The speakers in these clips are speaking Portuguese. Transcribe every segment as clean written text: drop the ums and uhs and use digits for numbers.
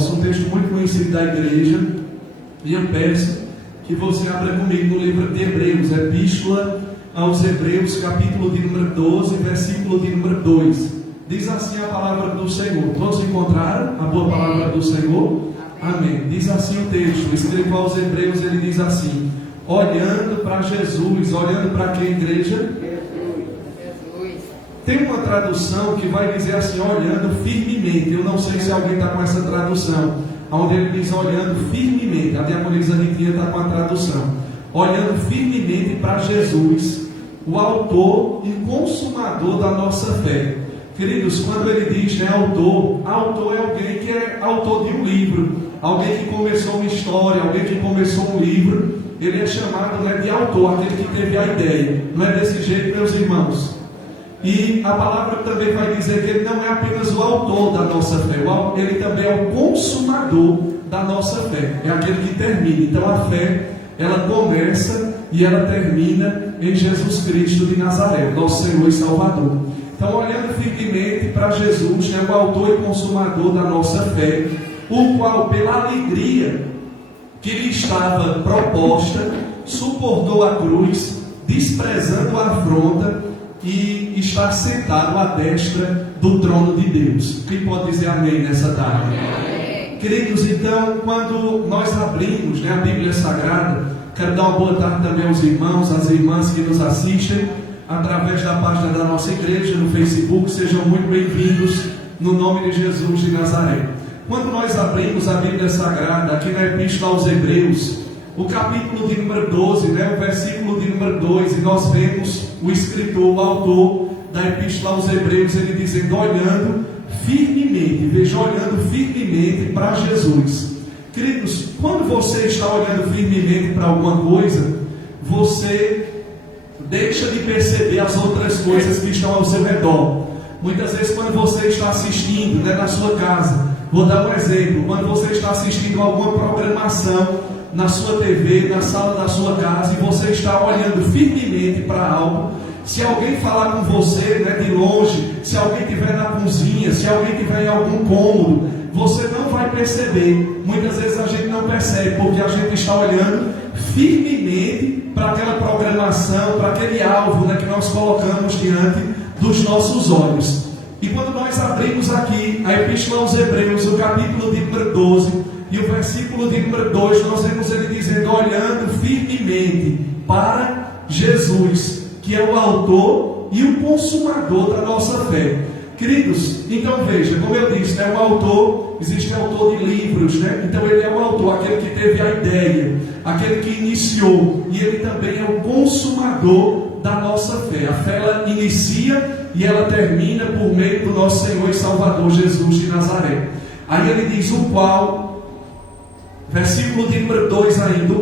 Pentecostes, um texto muito conhecido da igreja, e eu peço que você abra comigo no livro de Hebreus, Epístola aos Hebreus, capítulo de número 12, versículo de número 2. Diz assim a palavra do Senhor. Todos encontraram a boa palavra do Senhor? Amém. Diz assim o texto, escrito aos Hebreus, ele diz assim: olhando para Jesus, olhando para quem, igreja? Tem uma tradução que vai dizer assim, olhando firmemente. Eu não sei se alguém está com essa tradução, onde ele diz olhando firmemente. A diaconisa Ritinha está com a tradução. Olhando firmemente para Jesus, o autor e consumador da nossa fé. Queridos, quando ele diz autor é alguém que é autor de um livro, alguém que começou uma história, alguém que começou um livro. Ele é chamado de autor, aquele que teve a ideia. Não é desse jeito, meus irmãos? E a palavra também vai dizer que ele não é apenas o autor da nossa fé, ele também é o consumador da nossa fé, é aquele que termina. Então a fé, ela começa e ela termina em Jesus Cristo de Nazaré, nosso Senhor e Salvador. Então, olhando firmemente para Jesus, o autor e consumador da nossa fé, o qual, pela alegria que lhe estava proposta, suportou a cruz, desprezando a afronta, e está sentado à destra do trono de Deus. Quem pode dizer amém nessa tarde? Amém. Queridos, então, quando nós abrimos a Bíblia Sagrada, quero dar uma boa tarde também aos irmãos, às irmãs que nos assistem através da página da nossa igreja no Facebook. Sejam muito bem-vindos no nome de Jesus de Nazaré. Quando nós abrimos a Bíblia Sagrada aqui na Epístola aos Hebreus, o capítulo de número 12, o versículo de número 2, e nós vemos o escritor, o autor da Epístola aos Hebreus, ele dizendo, olhando firmemente, veja, olhando firmemente para Jesus. Queridos, quando você está olhando firmemente para alguma coisa, você deixa de perceber as outras coisas que estão ao seu redor. Muitas vezes quando você está assistindo na sua casa, vou dar um exemplo, quando você está assistindo alguma programação na sua TV, na sala da sua casa, e você está olhando firmemente para algo, se alguém falar com você de longe, se alguém estiver na cozinha, se alguém estiver em algum cômodo, você não vai perceber. Muitas vezes a gente não percebe, porque a gente está olhando firmemente para aquela programação, para aquele alvo que nós colocamos diante dos nossos olhos. E quando nós abrimos aqui a Epístola aos Hebreus, o capítulo de número 12, e o versículo de número 2, nós vemos ele dizendo, olhando firmemente para Jesus, que é o autor e o consumador da nossa fé. Queridos, então veja, como eu disse, o autor, existe autor de livros, então ele é o autor, aquele que teve a ideia, aquele que iniciou, e ele também é o consumador da nossa fé. A fé, ela inicia e ela termina por meio do nosso Senhor e Salvador Jesus de Nazaré. Aí ele diz, o qual, versículo de número 2 ainda,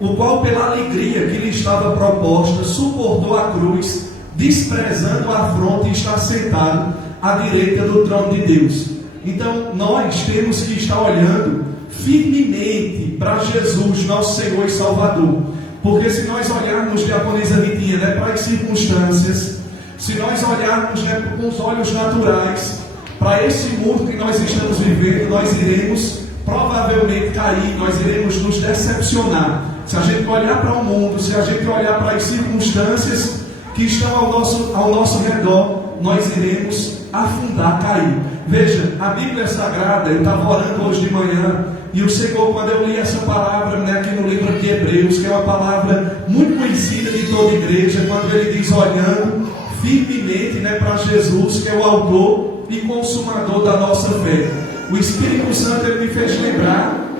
o qual pela alegria que lhe estava proposta, suportou a cruz, desprezando a afronta, e está sentado à direita do trono de Deus. Então nós temos que estar olhando firmemente para Jesus, nosso Senhor e Salvador. Porque se nós olharmos, diaconisa Ritinha, para as circunstâncias, se nós olharmos com os olhos naturais para esse mundo que nós estamos vivendo, nós iremos provavelmente cair, nós iremos nos decepcionar. Se a gente olhar para o mundo, se a gente olhar para as circunstâncias que estão ao nosso redor, nós iremos afundar, cair. Veja, a Bíblia Sagrada, eu estava orando hoje de manhã, e o Senhor, quando eu li essa palavra aqui no livro de Hebreus, que é uma palavra muito conhecida de toda a igreja, quando ele diz olhando firmemente para Jesus, que é o autor e consumador da nossa fé. O Espírito Santo, ele me fez lembrar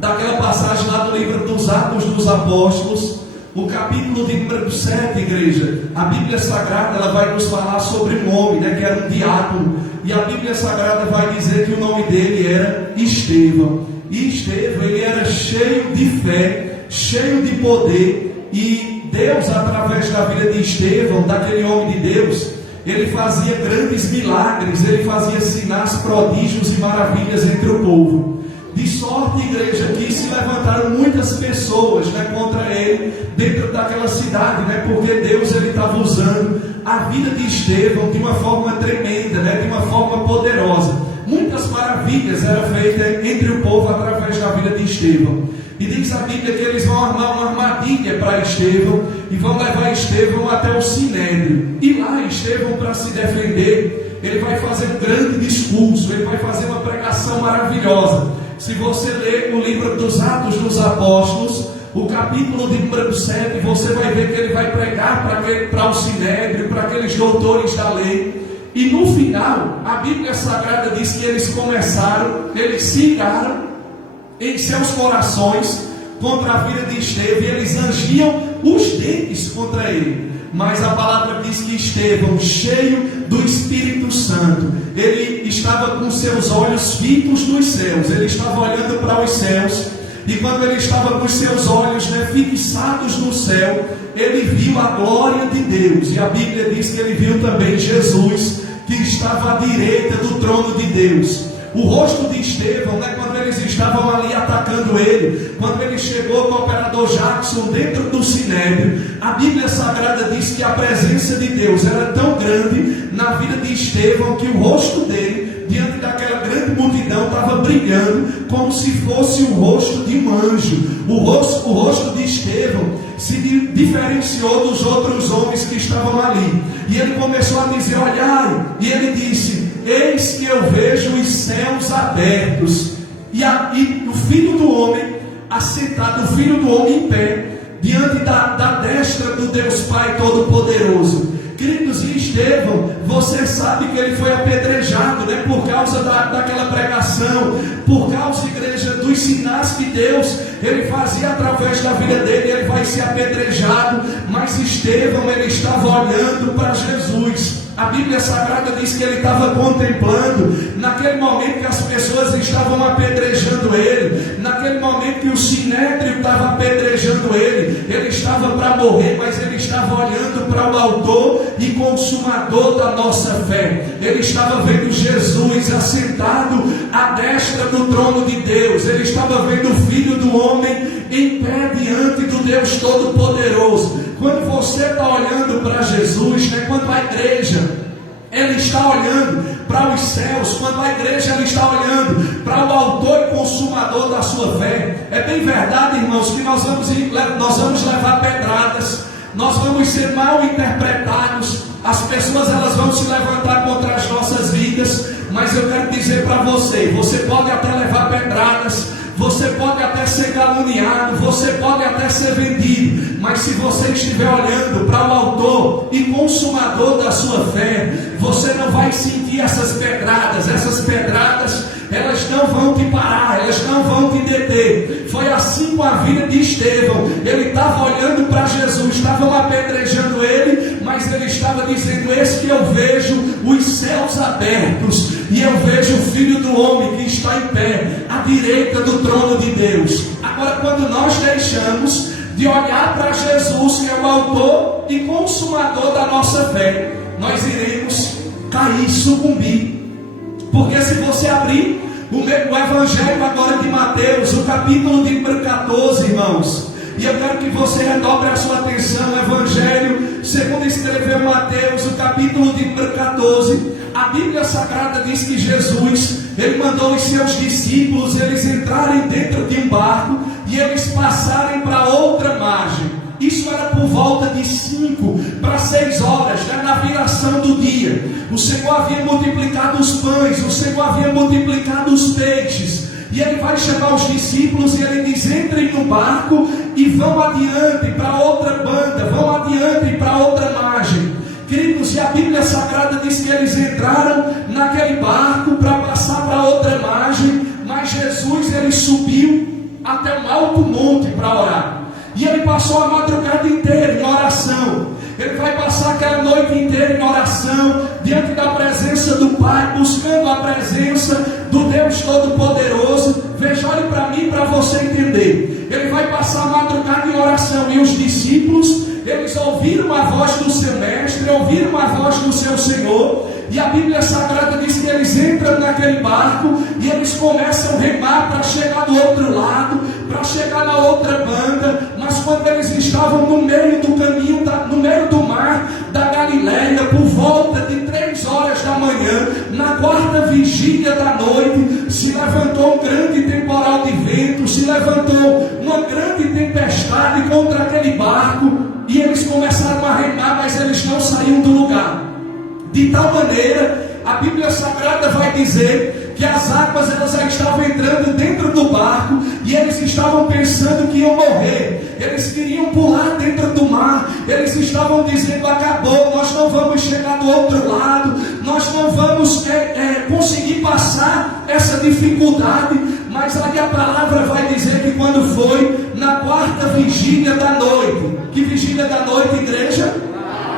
daquela passagem lá do livro dos Atos dos Apóstolos, o capítulo de número 7, igreja. A Bíblia Sagrada, ela vai nos falar sobre um homem, que era um diácono, e a Bíblia Sagrada vai dizer que o nome dele era Estevão. E Estevão, ele era cheio de fé, cheio de poder, e Deus, através da vida de Estevão, daquele homem de Deus, ele fazia grandes milagres, ele fazia sinais, prodígios e maravilhas entre o povo. De sorte, igreja, que se levantaram muitas pessoas contra ele dentro daquela cidade, porque Deus ele estava usando a vida de Estevão de uma forma tremenda, de uma forma poderosa. muitas maravilhas eram feitas entre o povo através da vida de Estevão. E diz a Bíblia que eles vão armar uma armadilha para Estevão e vão levar Estevão até o Sinédrio. E lá Estevão, para se defender, ele vai fazer um grande discurso, ele vai fazer uma pregação maravilhosa. Se você ler o livro dos Atos dos Apóstolos, o capítulo de número 7, você vai ver que ele vai pregar para o Sinédrio, para aqueles doutores da lei. E no final, a Bíblia Sagrada diz que eles se iraram em seus corações contra a vida de Estevão, e eles rangiam os dentes contra ele. Mas a palavra diz que Estevão, cheio do Espírito Santo, ele estava com seus olhos fitos nos céus, ele estava olhando para os céus, e quando ele estava com os seus olhos fixados no céu, ele viu a glória de Deus, e a Bíblia diz que ele viu também Jesus, que estava à direita do trono de Deus. O rosto de Estevão, quando eles estavam ali atacando ele, quando ele chegou com o operador Jackson dentro do Sinédrio, a Bíblia Sagrada diz que a presença de Deus era tão grande na vida de Estevão, que o rosto dele, diante daquela grande multidão, estava brilhando como se fosse o rosto de um anjo. O rosto de Estevão se diferenciou dos outros homens que estavam ali, e ele começou a dizer: olhai, e ele disse: eis que eu vejo os céus abertos, e o Filho do Homem assentado, o Filho do Homem em pé, diante da destra do Deus Pai Todo-Poderoso. Queridos, e Estevão, você sabe que ele foi apedrejado, por causa daquela pregação, por causa, igreja, dos sinais que Deus ele fazia através da vida dele. Ele vai ser apedrejado, mas Estevão, ele estava olhando para Jesus. A Bíblia Sagrada diz que ele estava contemplando, naquele momento que as pessoas estavam apedrejando ele, naquele momento que o Sinédrio estava apedrejando ele estava para morrer, mas ele estava olhando para o autor e consumador da nossa fé. Ele estava vendo Jesus assentado à destra do trono de Deus, ele estava vendo o Filho do Homem em pé diante do Deus Todo-Poderoso. Quando você está olhando para Jesus, quando a igreja ela está olhando para os céus, quando a igreja ela está olhando para o autor e consumador da sua fé, é bem verdade, irmãos, que nós vamos levar pedradas, nós vamos ser mal interpretados, as pessoas elas vão se levantar contra as nossas vidas, mas eu quero dizer para você, você pode até levar pedradas, você pode até ser caluniado, você pode até ser vendido, mas se você estiver olhando para o autor e consumador da sua fé, você não vai sentir essas pedradas, elas não vão te parar, elas não vão te deter. Foi assim com a vida de Estevão, ele estava olhando para Jesus, estavam apedrejando ele, mas ele estava dizendo: eis que eu vejo os céus abertos, e eu vejo o Filho do Homem que está em pé, à direita do trono de Deus. Agora, quando nós deixamos de olhar para Jesus, que é o autor e consumador da nossa fé, nós iremos cair, sucumbir. Porque se você abrir o Evangelho agora de Mateus, o capítulo de número 14, irmãos, e eu quero que você redobre a sua atenção, o Evangelho segundo escreveu Mateus, o capítulo de número 14, a Bíblia Sagrada diz que Jesus, ele mandou os seus discípulos, eles entrarem dentro de um barco, e eles passarem para outra margem. Isso era por volta de 5 para 6 horas, na viração do dia. O Senhor havia multiplicado os pães, o Senhor havia multiplicado os peixes, e ele vai chamar os discípulos e ele diz: entrem no barco e vão adiante para outra banda, vão adiante para outra margem. Queridos, e a Bíblia Sagrada diz que eles entraram naquele barco para passar para outra margem, mas Jesus, ele subiu até um alto monte para orar. E ele passou a madrugada inteira em oração. Ele vai passar aquela noite inteira em oração, diante da presença do Pai, buscando a presença do Deus Todo-Poderoso. Veja, olhe para mim, para você entender. Ele vai passar a madrugada em oração, e os discípulos, eles ouviram a voz do seu mestre, ouviram a voz do seu Senhor, E a Bíblia Sagrada diz que eles entram naquele barco e eles começam a remar para chegar do outro lado, para chegar na outra banda. Mas quando eles estavam no meio do caminho, no meio do mar da Galileia, por volta de 3 horas da manhã, na quarta vigília da noite, se levantou um grande temporal de vento, se levantou uma grande tempestade contra aquele barco, e eles começaram a remar, mas eles não saíam do lugar. De tal maneira, a Bíblia Sagrada vai dizer que as águas elas já estavam entrando dentro do barco e eles estavam pensando que iam morrer. Eles queriam pular dentro do mar. Eles estavam dizendo: acabou, nós não vamos chegar do outro lado, nós não vamos conseguir passar essa dificuldade. Mas aí a palavra vai dizer que quando foi na quarta vigília da noite, que vigília da noite, igreja?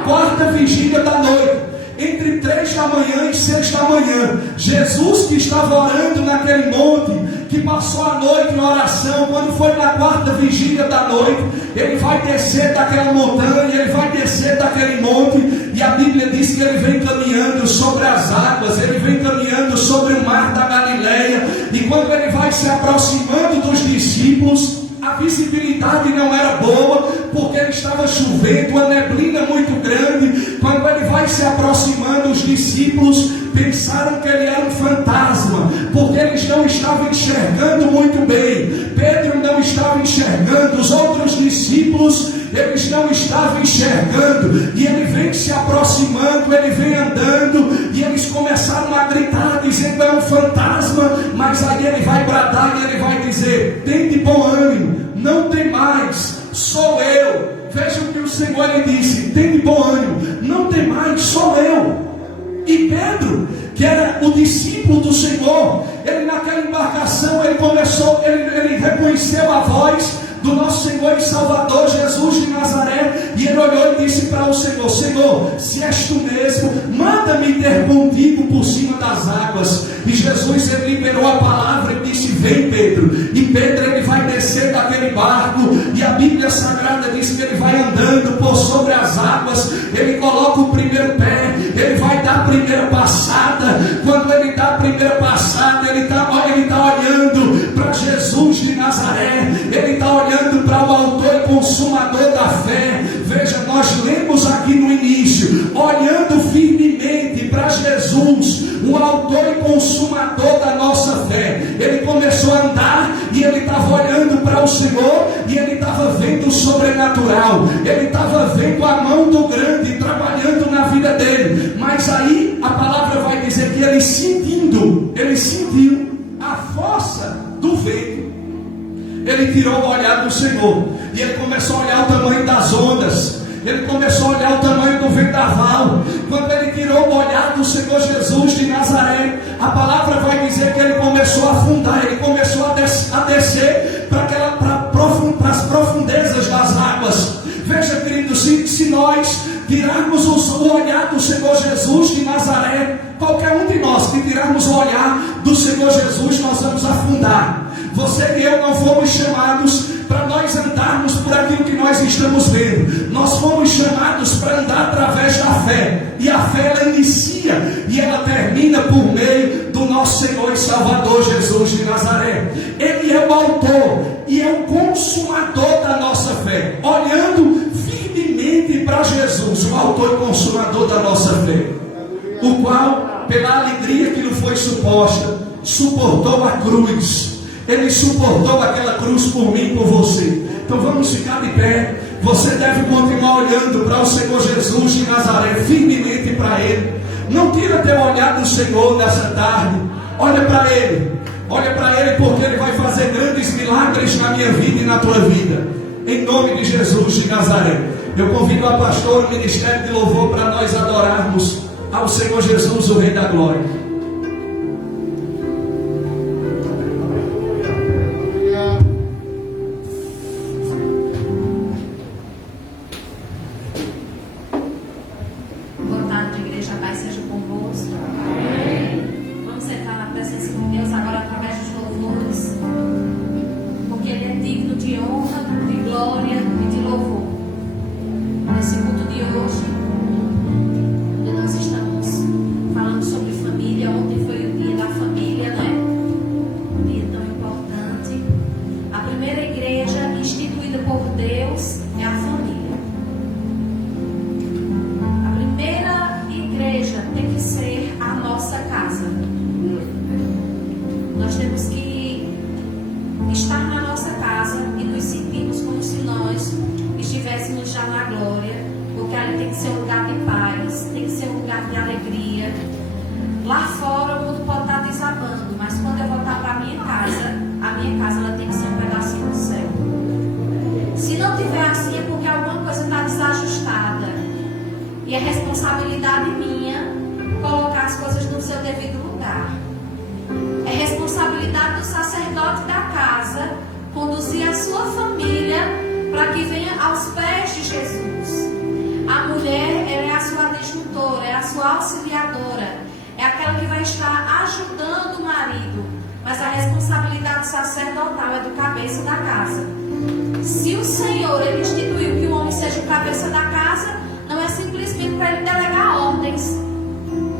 Quarta vigília da noite, entre 3 da manhã e 6 da manhã, Jesus, que estava orando naquele monte, que passou a noite em oração, quando foi na quarta vigília da noite, ele vai descer daquela montanha, ele vai descer daquele monte, e a Bíblia diz que ele vem caminhando sobre as águas, ele vem caminhando sobre o mar da Galileia, e quando ele vai se aproximando dos discípulos, a visibilidade não era boa, porque ele estava chovendo, uma neblina muito grande. Quando ele vai se aproximando, os discípulos pensaram que ele era um fantasma, porque eles não estavam enxergando muito bem. Pedro não estava enxergando, os outros discípulos, eles não estavam enxergando, e ele vem se aproximando, ele vem andando, e eles começaram a gritar, dizendo: é um fantasma. Mas aí ele vai bradar e ele vai dizer: tem de bom ânimo, não tem mais, sou eu. Veja o que o Senhor ele disse: tem de bom ânimo, não tem mais, sou eu. E Pedro, que era o discípulo do Senhor, ele naquela embarcação, ele reconheceu a voz do nosso Senhor e Salvador Jesus de Nazaré, e ele olhou e disse para o Senhor: Senhor, se és tu mesmo, manda-me ter contigo por cima das águas. E Jesus ele liberou a palavra e disse: vem, Pedro. E Pedro ele vai descer daquele barco, e a Bíblia Sagrada diz que ele vai andando por sobre as águas, ele coloca o primeiro pé, ele vai dar a primeira passada. Quando ele dá a primeira passada, ele está olhando para Jesus de Nazaré, ele está olhando para o autor e consumador da fé. Veja, nós lemos aqui no início, olhando firmemente para Jesus, o autor e consumador da nossa fé. Ele começou a andar e ele estava olhando para o Senhor, e ele estava vendo o sobrenatural, ele estava vendo a mão do grande trabalhando na vida dele. Mas aí a palavra vai dizer que ele sentiu a força do vento, ele tirou o olhar do Senhor e ele começou a olhar o tamanho das ondas, ele começou a olhar o tamanho do vendaval. Quando ele tirou o olhar do Senhor Jesus de Nazaré, a palavra vai dizer que ele começou a afundar, ele começou a descer para as profundezas das águas. Veja, querido, se nós tirarmos o olhar do Senhor Jesus de Nazaré, qualquer um de nós que tirarmos o olhar do Senhor Jesus, nós vamos afundar. Você e eu não fomos chamados para nós andarmos por aquilo que nós estamos vendo. Nós fomos chamados para andar através da fé. E a fé ela inicia e ela termina por meio do nosso Senhor e Salvador Jesus de Nazaré. Ele é o autor e é o consumador da nossa fé. Olhando firmemente para Jesus, o autor e consumador da nossa fé, o qual, pela alegria que lhe foi suposta, suportou a cruz. Ele suportou aquela cruz por mim e por você. Então vamos ficar de pé. Você deve continuar olhando para o Senhor Jesus de Nazaré, firmemente para Ele. Não tira teu olhar do Senhor nessa tarde. Olha para Ele. Olha para Ele, porque Ele vai fazer grandes milagres na minha vida e na tua vida. Em nome de Jesus de Nazaré. Eu convido a pastora, o ministério de louvor, para nós adorarmos ao Senhor Jesus, o Rei da Glória. Nesse culto de hoje, onde nós estamos falando nós temos que estar na nossa casa e nos sentirmos como se nós estivéssemos já na glória, porque ali tem que ser um lugar de paz, tem que ser um lugar de alegria. Lá fora o mundo pode estar desabando, mas quando eu voltar para a minha casa ela tem que ser um pedacinho do céu. Se não tiver assim é porque alguma coisa está desajustada. E é responsabilidade minha colocar as coisas no seu devido lugar. É responsabilidade do sacerdote da casa conduzir a sua família para que venha aos pés de Jesus. A mulher, ela é a sua adjuntora, é a sua auxiliadora, é aquela que vai estar ajudando o marido. Mas a responsabilidade sacerdotal é do cabeça da casa. Se o Senhor ele instituiu que o homem seja o cabeça da casa, não é simplesmente para ele delegar ordens,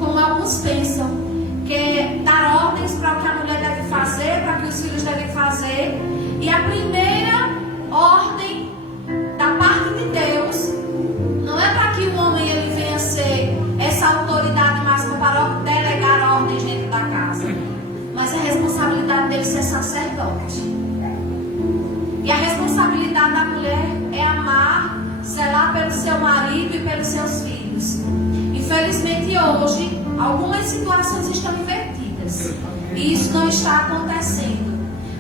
como alguns pensam, que é dar ordens para o que a mulher deve fazer, para o que os filhos devem fazer. E a primeira ordem da parte de Deus não é para que o homem ele venha ser essa autoridade máxima para delegar ordens dentro da casa, mas a responsabilidade dele ser sacerdote. E a responsabilidade da mulher é amar, zelar pelo seu marido e pelos seus filhos. Infelizmente hoje, algumas situações estão invertidas. E isso não está acontecendo.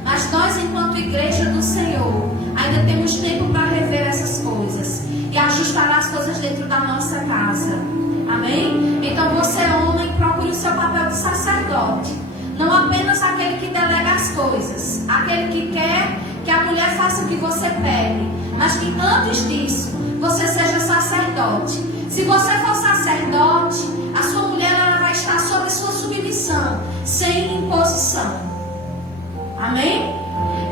Mas nós, enquanto igreja do Senhor, ainda temos tempo para rever essas coisas e ajustar as coisas dentro da nossa casa. Amém? Então você, homem, procure o seu papel de sacerdote. Não apenas aquele que delega as coisas, aquele que quer que a mulher faça o que você pede, mas que antes disso você seja sacerdote. Se você for sacerdote, a sua mulher ela vai estar sob sua submissão, sem imposição. Amém?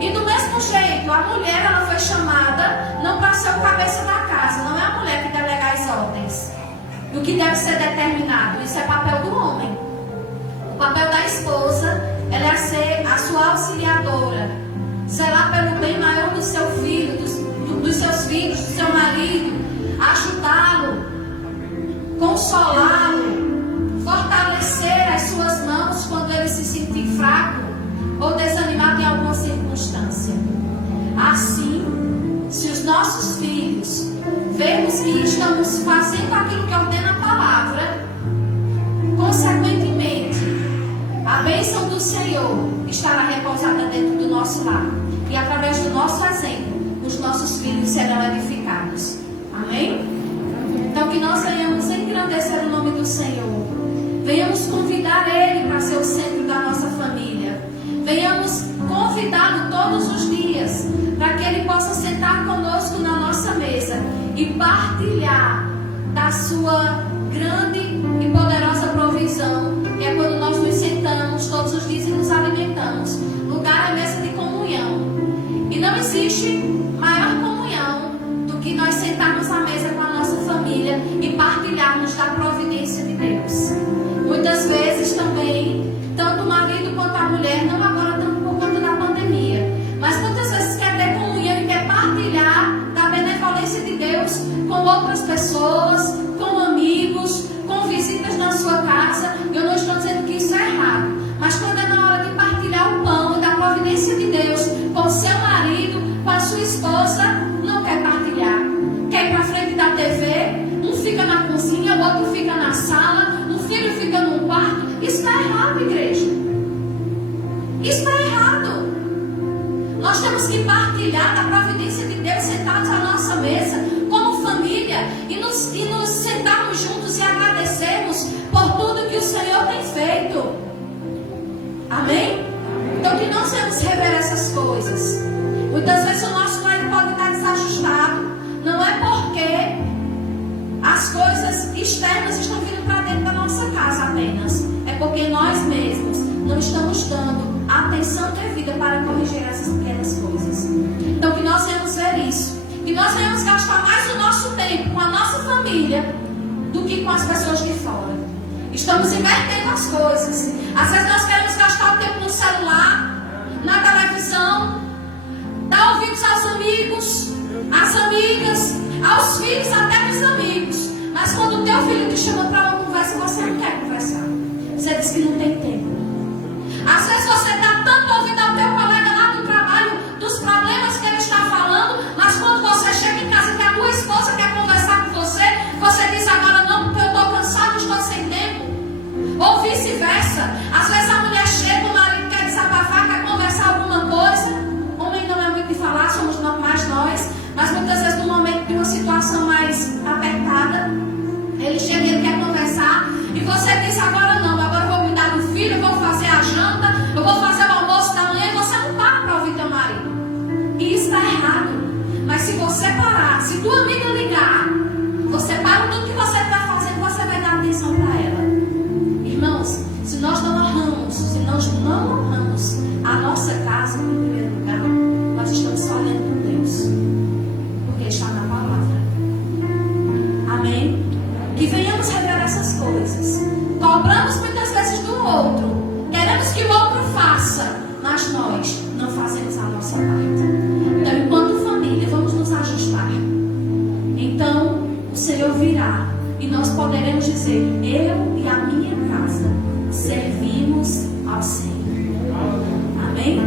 E do mesmo jeito, a mulher ela foi chamada não para ser o cabeça da casa, não é a mulher que delega as ordens. E o que deve ser determinado, isso é papel do homem. O papel da esposa ela é ser a sua auxiliadora, zelar pelo bem maior do seu filho, dos seus filhos, do seu marido, ajudá-lo, consolá-lo, fortalecer as suas mãos quando ele se sentir fraco ou desanimado em alguma circunstância. Assim, se os nossos filhos vemos que estamos fazendo aquilo que ordena a palavra, consequentemente, a bênção do Senhor estará repousada dentro do nosso lar. E através do nosso exemplo, os nossos filhos serão edificados. Amém? Então que nós venhamos engrandecer o nome do Senhor. Venhamos convidar Ele para ser o centro da nossa família. Venhamos convidá-lo todos os dias para que Ele possa sentar conosco na nossa mesa e partilhar da sua grande e poderosa provisão, que é quando nós nos sentamos todos os dias e nos alimentamos. Lugar é mesa de comunhão. E não existe maior comunhão do que nós sentarmos à mesa com a nossa família e partilharmos da providência de Deus. Muitas vezes também, tanto o marido quanto a mulher, não agora tanto por conta da pandemia, mas muitas vezes quer ter comunhão e quer partilhar da benevolência de Deus com outras pessoas, com amigos, com visitas na sua casa. Eu não estou dizendo que isso é errado, mas quando é na hora de partilhar o pão e da providência de Deus com o seu marido, com a sua esposa, não quer partilhar. Quer ir para frente da TV, um fica na cozinha, o outro fica na sala, um filho fica num quarto. Isso está errado, igreja. Isso está errado. Nós temos que partilhar da providência de Deus sentados à nossa mesa, como família, e nos sentarmos juntos e agradecermos por tudo que o Senhor tem feito. Amém? Então que nós vamos rever essas coisas. Muitas vezes o nosso marido pode estar desajustado. Não é porque as coisas externas estão vindo para dentro da nossa casa apenas. É porque nós mesmos não estamos dando atenção devida para corrigir essas pequenas coisas. Então que nós venhamos ver isso. Que nós venhamos gastar mais o nosso tempo com a nossa família do que com as pessoas de fora. Estamos invertendo as coisas. Às vezes nós queremos gastar o tempo no celular, na televisão, dar ouvidos aos amigos, às amigas, aos filhos, até dos amigos. Mas quando o teu filho te chama para uma conversa, você não quer conversar. Você diz que não tem tempo. Às vezes você está tão você parar, se tua amiga ligar, você para tudo que você está fazendo, você vai dar atenção para ela. Irmãos, se nós não honramos a nossa casa em primeiro lugar, nós estamos falhando com Deus, porque está na palavra. Amém? Que venhamos revelar essas coisas. Cobramos muitas vezes do outro, queremos que o outro faça, mas nós não fazemos a nossa parte. Então, enquanto família, vamos nos ajustar. Então, o Senhor virá e nós poderemos dizer: eu e a minha casa servimos ao Senhor. Amém?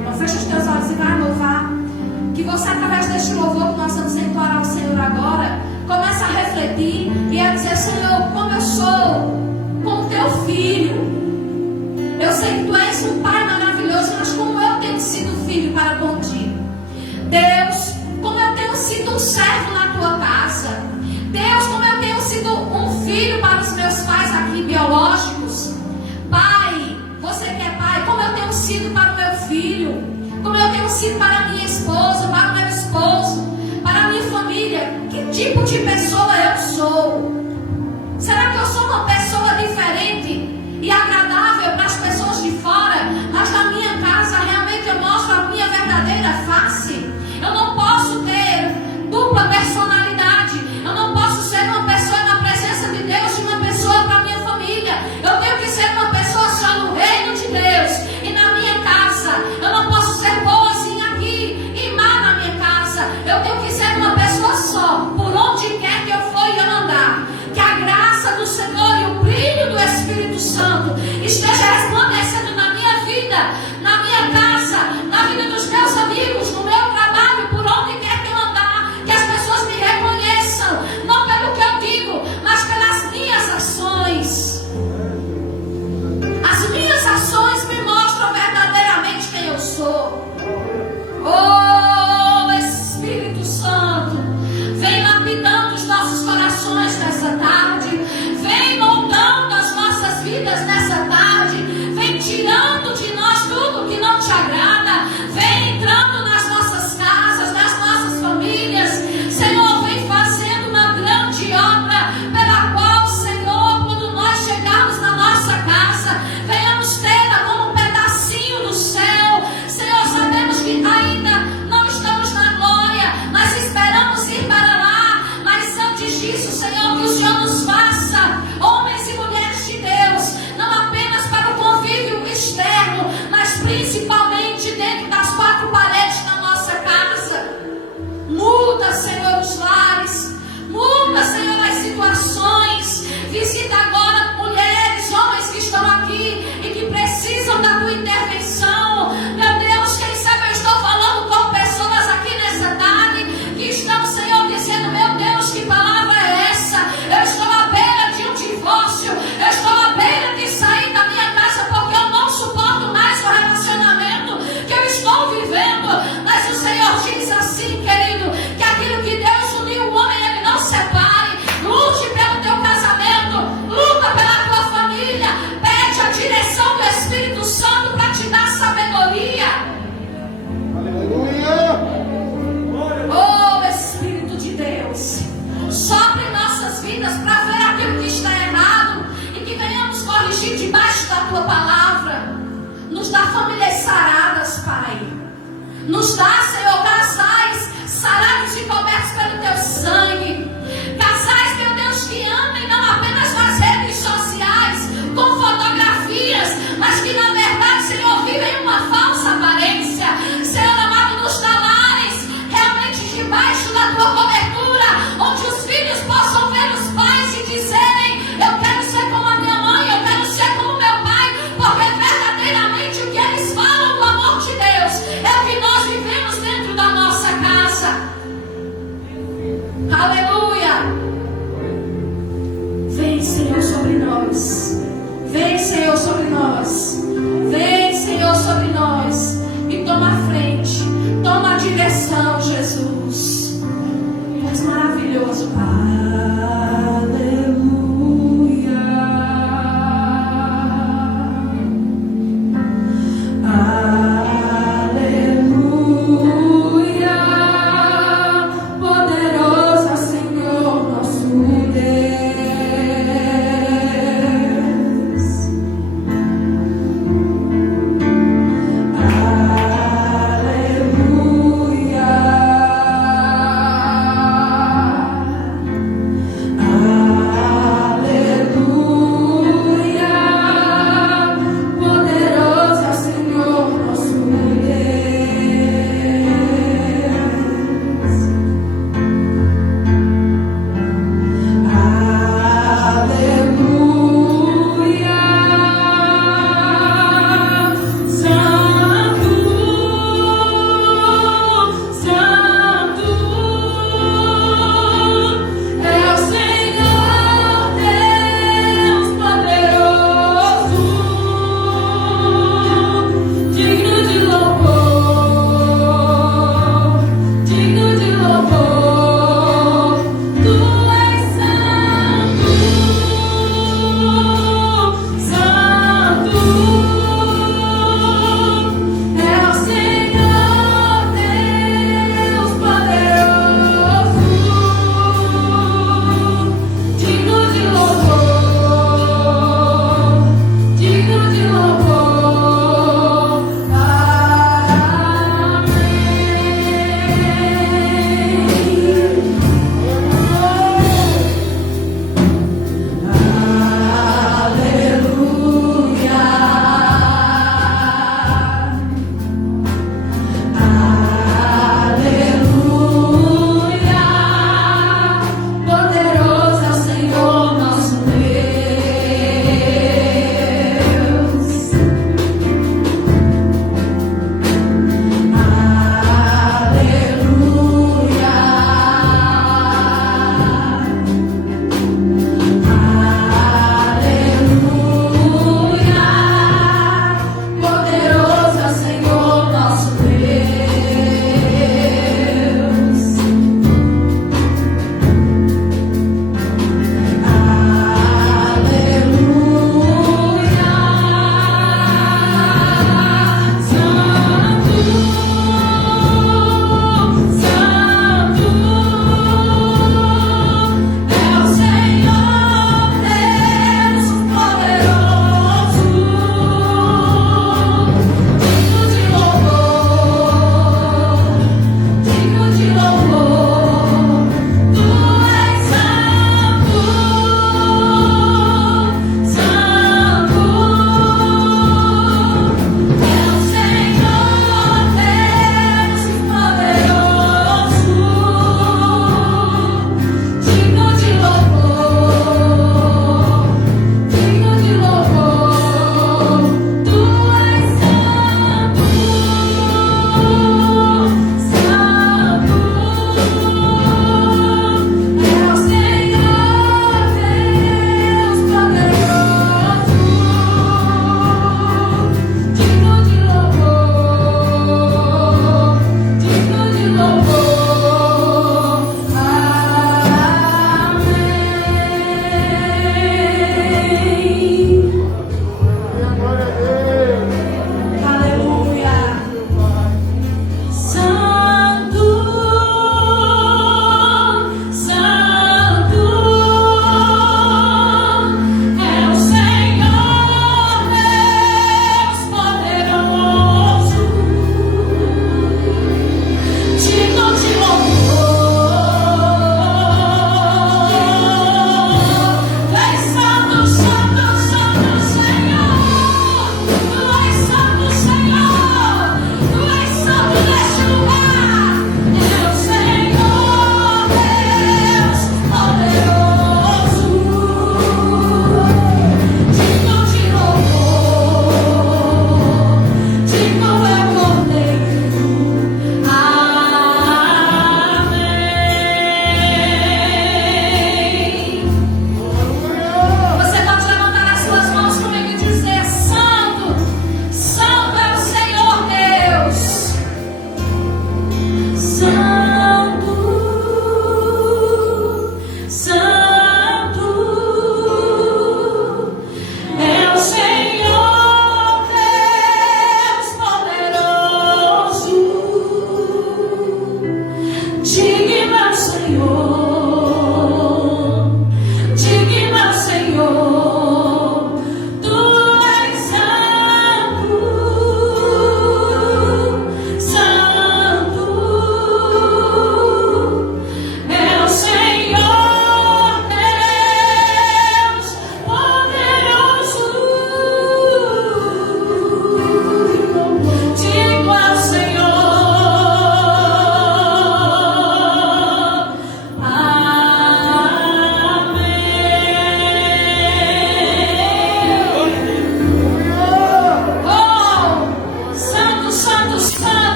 Então fecha os teus olhos e vai louvar. Que você, através deste louvor que nós vamos entoar ao Senhor agora, comece a refletir e a dizer: Senhor, como eu sou como teu filho. Eu sei que tu és um pai maravilhoso, mas como eu tenho sido filho para contigo. Deus, como eu tenho sido um servo na tua casa. Deus, como eu tenho sido um filho para os meus pais aqui biológicos. Pai, você que é pai, como eu tenho sido para o meu filho, como eu tenho sido para a minha esposa, para o meu esposo, para a minha família. Que tipo de pessoa eu sou? Será que eu sou uma pessoa diferente e agradável para as pessoas de fora, mas na minha casa realmente eu mostro a minha verdadeira face? Eu não posso ter dupla personalidade. Eu não posso ser uma pessoa na presença de Deus e uma pessoa para a minha família. Eu tenho que ser uma pessoa só no reino de Deus e na minha casa. Eu não posso ser boazinha aqui e má na minha casa. Eu tenho que ser uma pessoa só, por onde quer que eu for e eu andar. Que a graça do Senhor e o brilho do Espírito Santo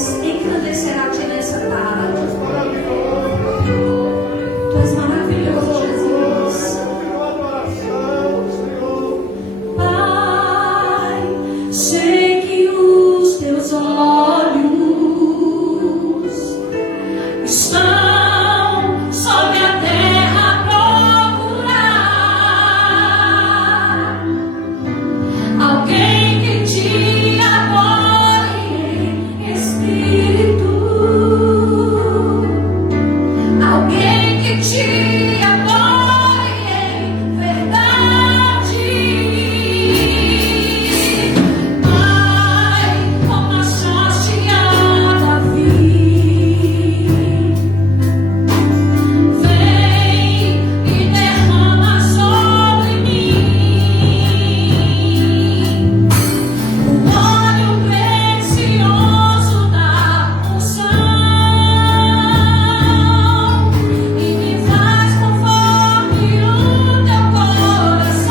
queremos engrandecer-te nessa tarde. Tu és maravilhoso, Jesus. Pai, sei que os teus olhos estão sobre a terra a procurar alguém que te adore em espírito, alguém que te adore em verdade. Pai, como achaste a Davi, vem e derrama sobre mim o óleo precioso da unção e me faz conforme o teu coração.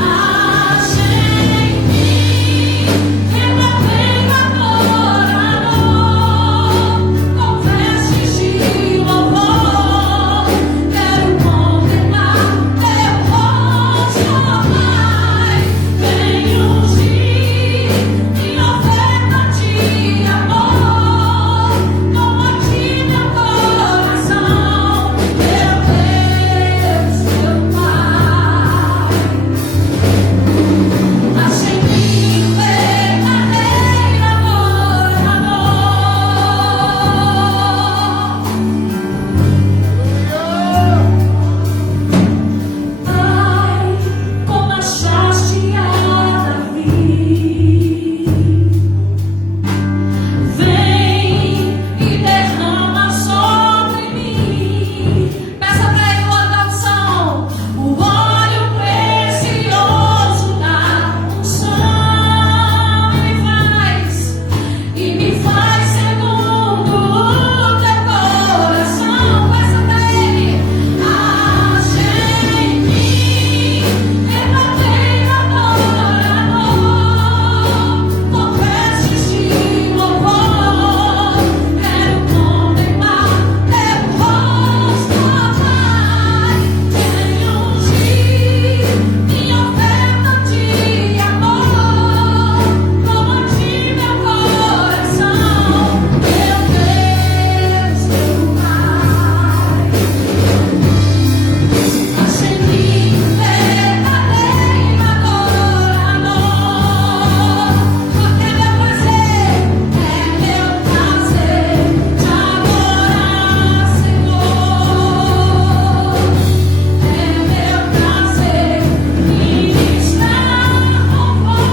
Achei em mim verdadeiro adorador, com vestes de louvor. Quero contemplar teu rosto, Pai. Vem ungir minha oferta de amor, toma de meu coração, meu Deus, meu Pai. Achei em mim verdadeiro adorador. Pai, como achaste a Davi, vem e derrama sobre mim. Peça pra ele uma unção, o óleo precioso da unção e me faz segundo o teu coração. Peça pra ele. Achei em mim verdadeiro adorador, com vestes de louvor. Quero contemplar teu rosto, Pai. Vem ungir minha oferta de amor, toma de meu coração, meu Deus, meu Pai. Achei em mim verdadeiro adorador, porque é meu prazer te adorar, Senhor. É meu prazer ministrar louvor.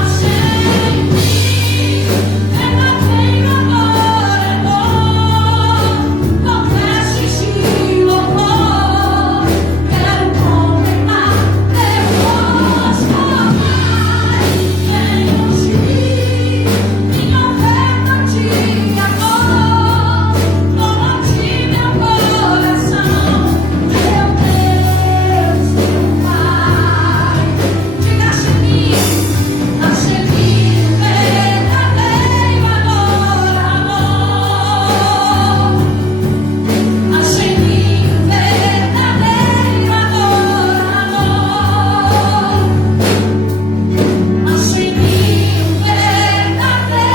Achei em mim verdadeiro adorador, com vestes de louvor. Quero contemplar teu rosto, Pai. Vem ungir minha oferta de amor, toma de meu coração, meu Deus, meu Pai. Diga: achei em mim verdadeiro adorador. Achei em mim verdadeiro adorador. Achei em mim verdadeiro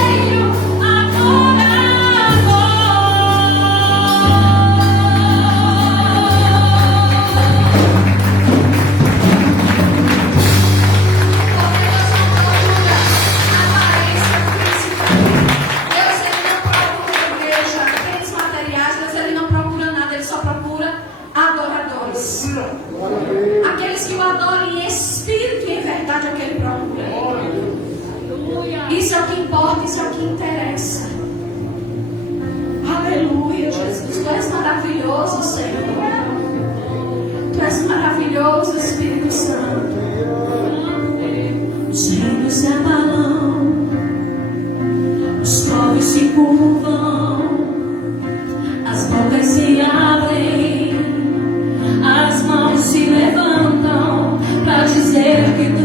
Deus ele não procura igreja, bens materiais. Deus ele não procura nada, ele só procura adoradores. Aqueles que o adoram em espírito e em verdade é o que ele procura. Isso é o que importa, isso é o que interessa. Aleluia, Jesus. Tu és maravilhoso, Senhor. Tu és maravilhoso, Espírito Santo. Os reinos se abalam, os povos se curvam, as bocas se abrem, as mãos se levantam para dizer que tu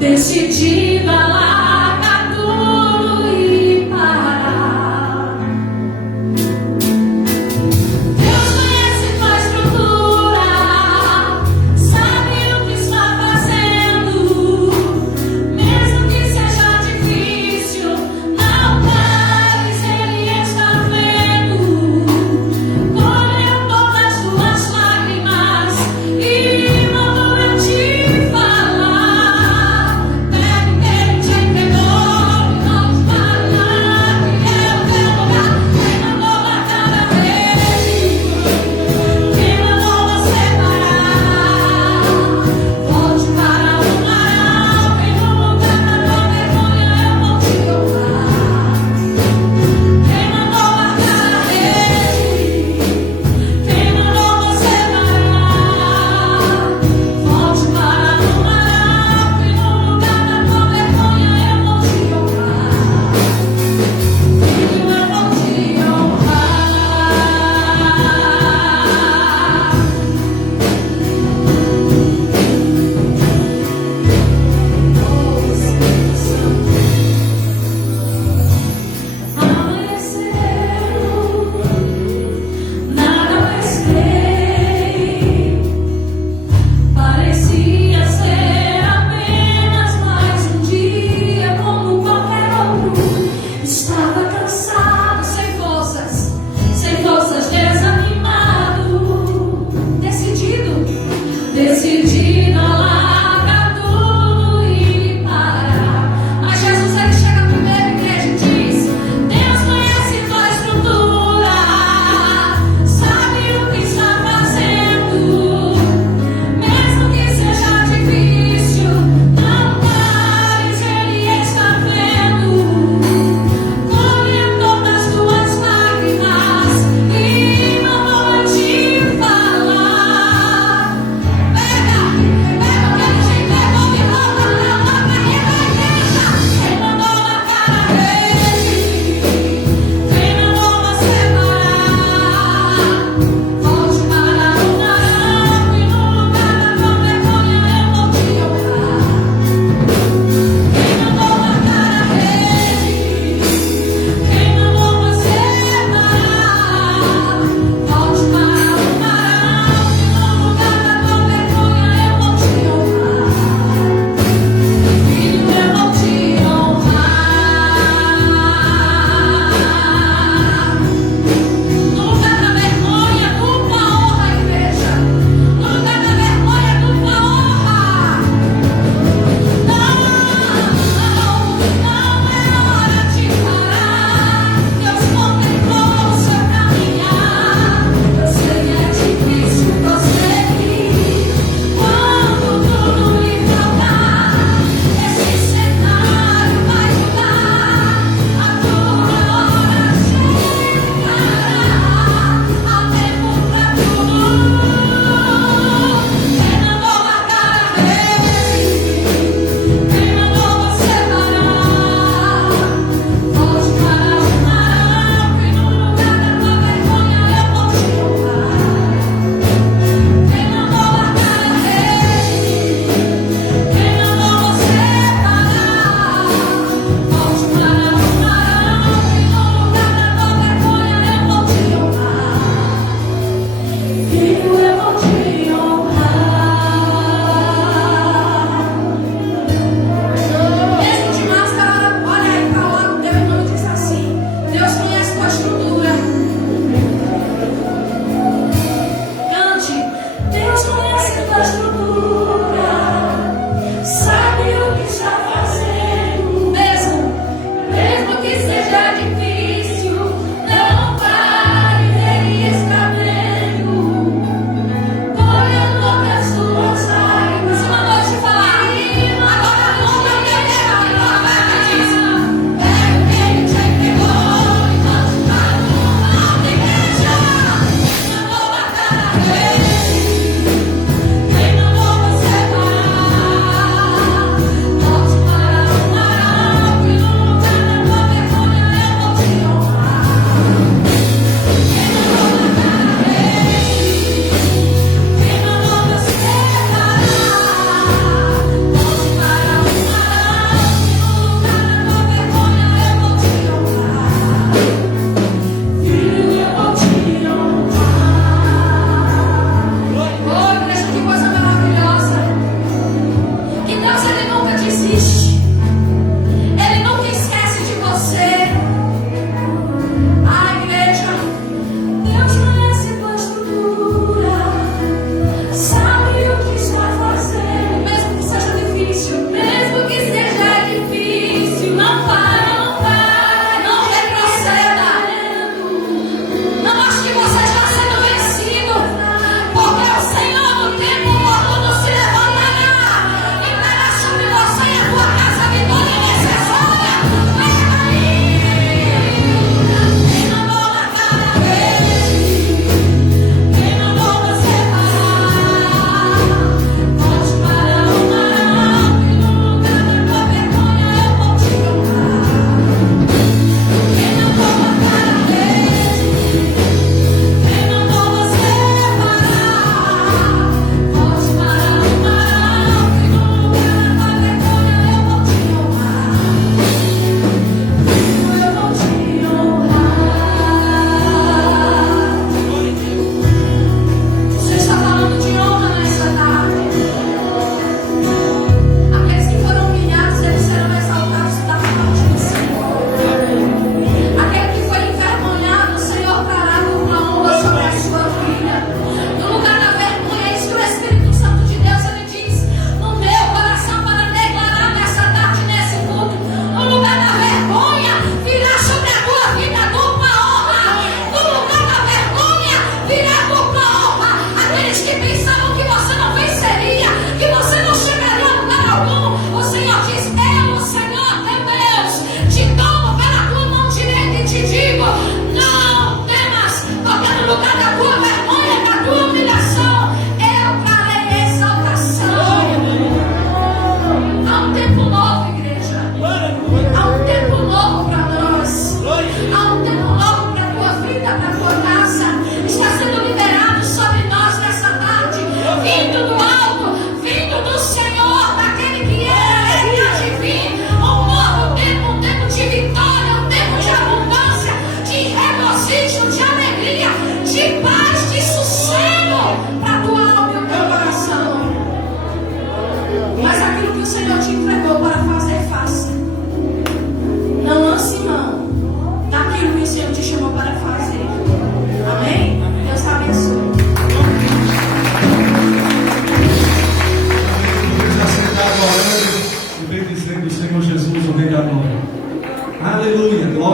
Decidida a largar tudo e parar. Deus conhece tua estrutura, sabe o que está fazendo. Mesmo que seja difícil, não pares, Ele está vendo. Colheu todas as tuas lágrimas e mandou eu te falar. Pega o que Ele te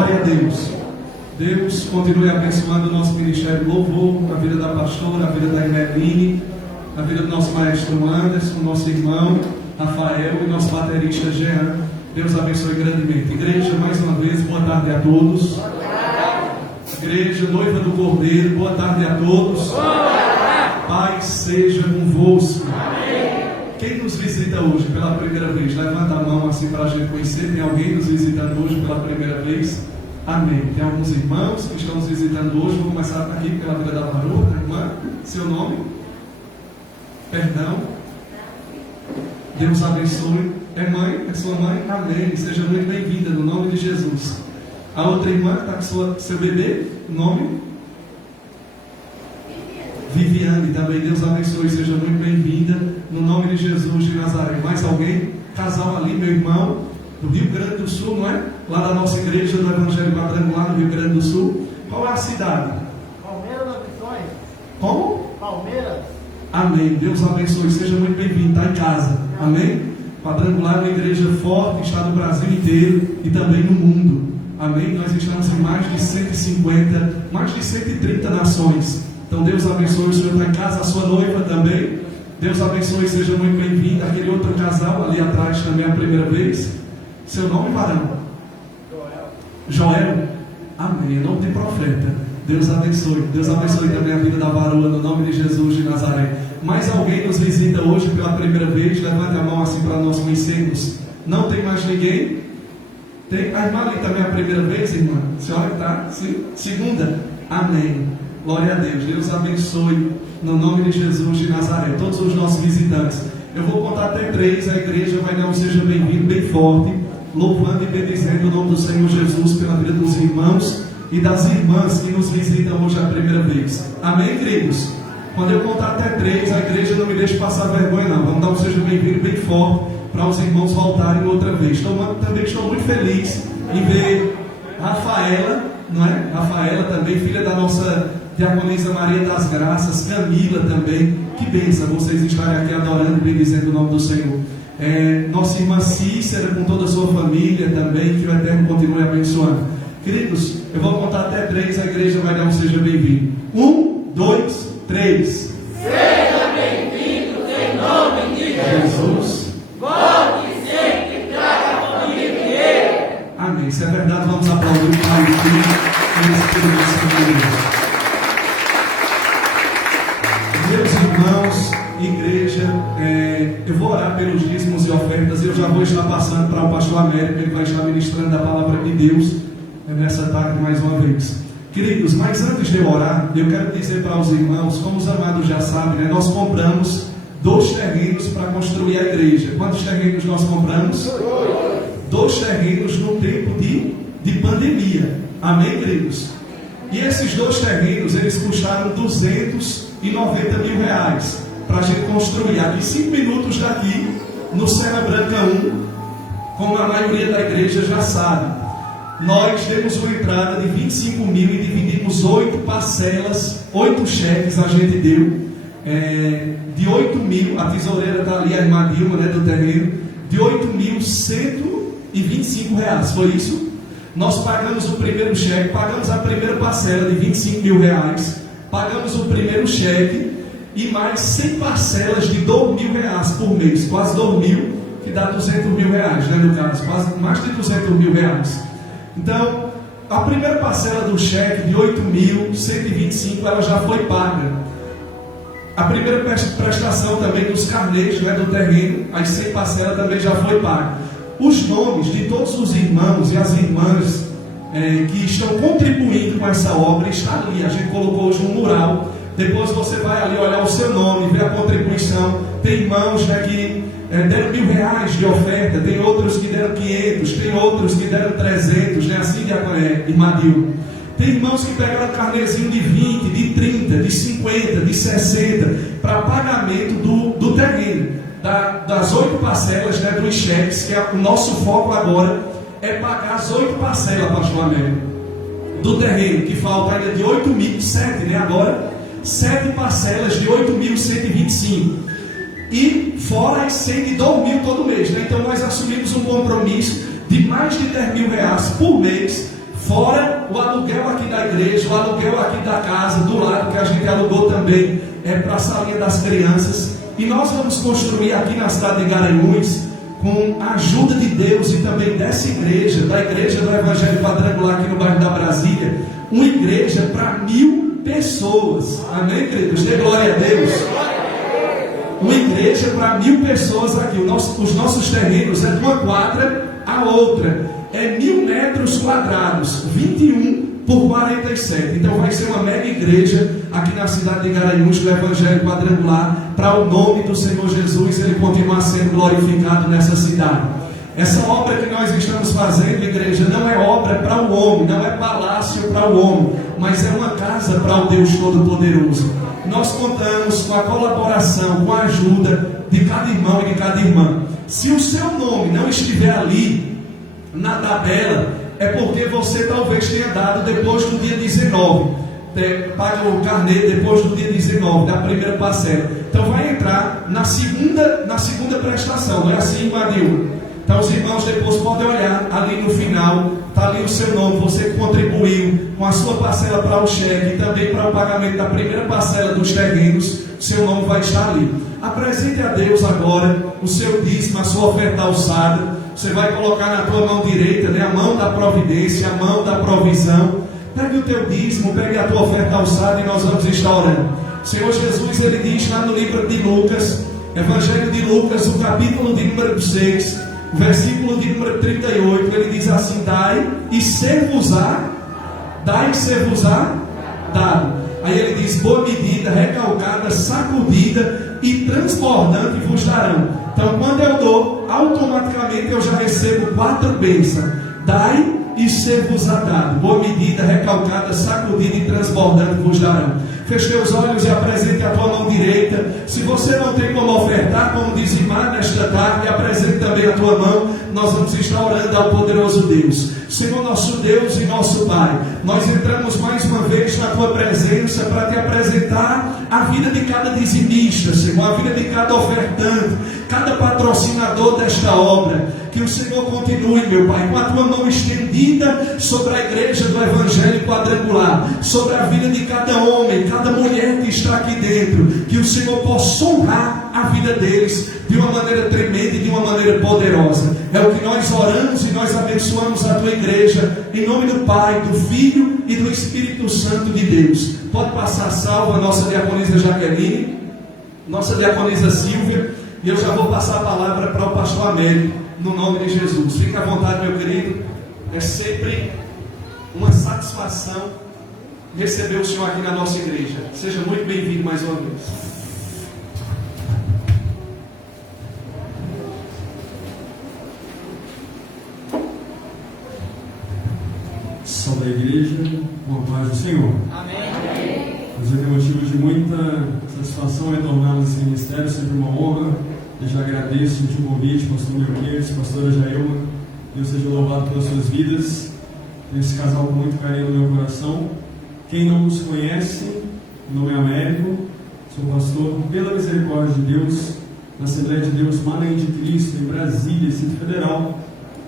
Glória a Deus. Deus continue abençoando o nosso ministério Louvor, a vida da pastora, a vida da Emeline, a vida do nosso maestro Anderson, nosso irmão Rafael e nosso baterista Jean. Deus abençoe grandemente. Igreja, mais uma vez, boa tarde a todos. Igreja, noiva do Cordeiro, boa tarde a todos. Paz seja convosco. Quem nos visita hoje pela primeira vez? Levanta a mão assim para a gente conhecer. Tem alguém nos visitando hoje pela primeira vez? Amém. Tem alguns irmãos que estão nos visitando hoje. Vou começar aqui pela vida da varoa, da irmã. Seu nome? Perdão. Deus abençoe. É mãe? É sua mãe? Amém. Seja muito bem-vinda no nome de Jesus. A outra irmã que está com seu bebê? Nome? Viviane. Também Deus abençoe. Seja muito bem-vinda no nome de Jesus de Nazaré. Mais alguém? Casal ali, meu irmão, do Rio Grande do Sul, não é? Lá da nossa igreja do Evangelho Quadrangular do Rio Grande do Sul. Qual é a cidade? Palmeiras das Missões. Como? Palmeiras. Amém. Deus abençoe. Seja muito bem-vindo. Está em casa. Amém? Quadrangular é uma igreja forte, está no Brasil inteiro e também no mundo. Amém? Nós estamos em mais de 150, mais de 130 nações. Então Deus abençoe. O senhor está em casa, a sua noiva também. Deus abençoe. Seja muito bem-vindo. Aquele outro casal ali atrás também é a primeira vez. Seu nome, varão? Joel. Amém. Em nome de profeta. Deus abençoe. Deus abençoe também a vida da varoa no nome de Jesus de Nazaré. Mais alguém nos visita hoje pela primeira vez? Levante a mão assim para nós conhecermos. Não tem mais ninguém? Tem? A irmã ali também é a primeira vez, irmã? A senhora está? Sim? Segunda? Amém. Glória a Deus. Deus abençoe no nome de Jesus de Nazaré. Todos os nossos visitantes. Eu vou contar até 3. A igreja vai dar um seja bem-vindo bem forte, louvando e bendizendo o nome do Senhor Jesus pela vida dos irmãos e das irmãs que nos visitam hoje a primeira vez. Amém, queridos? Quando eu contar até 3, a igreja não me deixa passar vergonha, não. Vamos dar um seja bem-vindo bem forte para os irmãos voltarem outra vez. Também estou muito feliz em ver Rafaela, não é? Rafaela também, filha da nossa diaconisa Maria das Graças, Camila também. Que bênção vocês estarem aqui adorando e bendizendo o nome do Senhor. Nossa irmã Cícera, com toda a sua família também, que o Eterno continue abençoando. Queridos, eu vou contar até 3, a igreja vai dar um seja bem-vindo. 1, 2, 3. Seja bem-vindo em nome de Jesus. Volte sempre, traga a família inteira. Amém. Se é verdade, vamos aplaudir o Pai e o Filho e o Espírito Santo de Deus. Meus irmãos, igreja, eu vou orar pelos dízimos e ofertas. Eu já vou estar passando para o pastor Américo, ele vai estar ministrando a palavra de Deus nessa tarde mais uma vez. Queridos, mas antes de eu orar, eu quero dizer para os irmãos, como os amados já sabem, né, nós compramos 2 terrenos para construir a igreja. Quantos terrenos nós compramos? 2 terrenos no tempo de pandemia. Amém, queridos? E esses 2 terrenos, eles custaram 290 mil reais para a gente construir aqui 5 minutos daqui, no Serra Branca 1, como a maioria da igreja já sabe. Nós demos uma entrada de 25 mil e dividimos 8 parcelas, 8 cheques a gente deu, de 8 mil, a tesoureira está ali, a irmã Dilma, né, do terreno, de 8.125 reais, foi isso? Nós pagamos o primeiro cheque, pagamos a primeira parcela de 25 mil reais, pagamos o primeiro cheque e mais 100 parcelas de 2 mil reais por mês, quase 2 mil, que dá 200 mil reais, né, no caso, quase mais de 200 mil reais. Então, a primeira parcela do cheque de 8.125, ela já foi paga. A primeira prestação também dos carneiros, né, do terreno, as 100 parcelas também já foi paga. Os nomes de todos os irmãos e as irmãs que estão contribuindo com essa obra está ali. A gente colocou hoje um mural. Depois você vai ali olhar o seu nome, ver a contribuição. Tem irmãos, né, que deram 1.000 reais de oferta, tem outros que deram 500, tem outros que deram 300, né? Assim, irmã Dilma. Tem irmãos que pegaram carnezinho de 20, de 30, de 50, de 60 para pagamento do terreno, das 8 parcelas, né, dos cheques, que é o nosso foco agora é pagar as 8 parcelas, pastor Américo, do terreno, que falta ainda de 8.007, né? Agora 7 parcelas de 8.125 e fora as 100 de 2 mil todo mês, né? Então nós assumimos um compromisso de mais de 10 mil reais por mês, Fora o aluguel aqui da igreja, o aluguel aqui da casa, do lado que a gente alugou também, para a salinha das crianças. E nós vamos construir aqui na cidade de Garanhuns, com a ajuda de Deus e também dessa igreja, da igreja do Evangelho Quadrangular aqui no bairro da Brasília, uma igreja para 1000 pessoas. Amém, queridos? Dê glória a Deus. Uma igreja para 1000 pessoas aqui. Os nossos terrenos é de uma quadra a outra. É 1000 metros quadrados, 21 por 47. Então vai ser uma mega igreja aqui na cidade de Garanhuns, do Evangelho Quadrangular, para o nome do Senhor Jesus ele continuar sendo glorificado nessa cidade. Essa obra que nós estamos fazendo, igreja, não é obra para o homem, não é palácio para o homem, mas é uma casa para o Deus Todo-Poderoso. Nós contamos com a colaboração, com a ajuda de cada irmão e de cada irmã. Se o seu nome não estiver ali na tabela, é porque você talvez tenha dado depois do dia 19, paga o carnê depois do dia 19, da primeira parcela. Então vai entrar na segunda prestação, não é assim, Vadil? Então os irmãos depois podem olhar ali no final, está ali o seu nome, você contribuiu com a sua parcela para o cheque e também para o pagamento da primeira parcela dos terrenos, seu nome vai estar ali. Apresente a Deus agora o seu dízimo, a sua oferta alçada. Você vai colocar na tua mão direita, né, a mão da providência, a mão da provisão. Pegue o teu dízimo, pegue a tua oferta alçada e nós vamos estar orando. O Senhor Jesus, ele diz lá no livro de Lucas, Evangelho de Lucas, o capítulo de número 6, versículo de número 38, ele diz assim: dai e ser-vos-á dado. Aí ele diz: boa medida, recalcada, sacudida e transbordante vos darão. Então quando eu dou, automaticamente eu já recebo 4 bênçãos: dai e ser-vos-á dado, boa medida, recalcada, sacudida e transbordante vos darão. Feche os olhos e apresente a tua mão direita. Se você não tem como ofertar, como dizimar nesta tarde, apresente também a tua mão. Nós vamos estar orando ao poderoso Deus. Senhor nosso Deus e nosso Pai, nós entramos mais uma vez na tua presença para te apresentar a vida de cada dizimista, Senhor, a vida de cada ofertante, cada patrocinador desta obra. Que o Senhor continue, meu Pai, com a tua mão estendida sobre a igreja do Evangelho Quadrangular, sobre a vida de cada homem, cada mulher que está aqui dentro. Que o Senhor possa honrar a vida deles de uma maneira tremenda e de uma maneira poderosa. É o que nós oramos e nós abençoamos a tua igreja, em nome do Pai, do Filho e do Espírito Santo de Deus. Pode passar salva a nossa diaconisa Jaqueline, nossa diaconisa Silvia, e eu já vou passar a palavra para o pastor Amélio, no nome de Jesus. Fique à vontade, meu querido. É sempre uma satisfação receber o Senhor aqui na nossa igreja. Seja muito bem-vindo mais uma vez. Salve a igreja, com a paz do Senhor. Amém. Hoje é motivo de muita satisfação retornar nesse ministério, sempre uma honra. Eu já agradeço o convite, pastor Melquiades, pastora Jailma. Deus seja louvado pelas suas vidas. Tenho esse casal com muito carinho no meu coração. Quem não nos conhece, meu nome é Américo, sou pastor pela misericórdia de Deus, na Assembleia de Deus Maranhão de Cristo, em Brasília, Distrito Federal.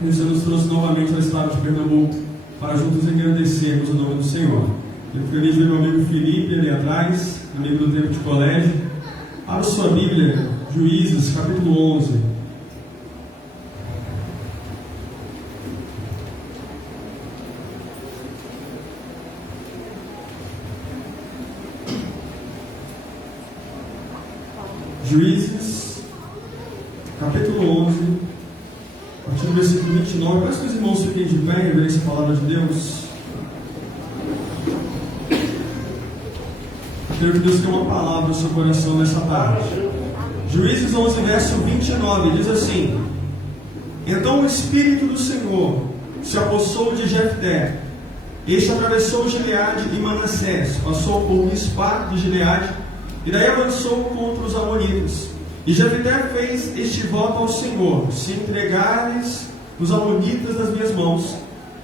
E o Senhor nos trouxe novamente ao estado de Pernambuco para juntos agradecermos o nome do Senhor. Eu fico feliz de ver meu amigo Felipe ali atrás, amigo do tempo de colégio. Abra sua Bíblia, Juízes, capítulo 11. Juízes, capítulo 11, a partir do versículo 29. Peço que os irmãos fiquem de pé e reverenciem a palavra de Deus. Quero que Deus tenha uma palavra no seu coração nessa tarde. Juízes 11, verso 29, diz assim: então o Espírito do Senhor se apossou de Jefté. Este atravessou Gileade e Manassés, passou por Mispa de Gileade, e daí avançou contra os amonitas. E Jefté fez este voto ao Senhor: se entregares os amonitas nas minhas mãos,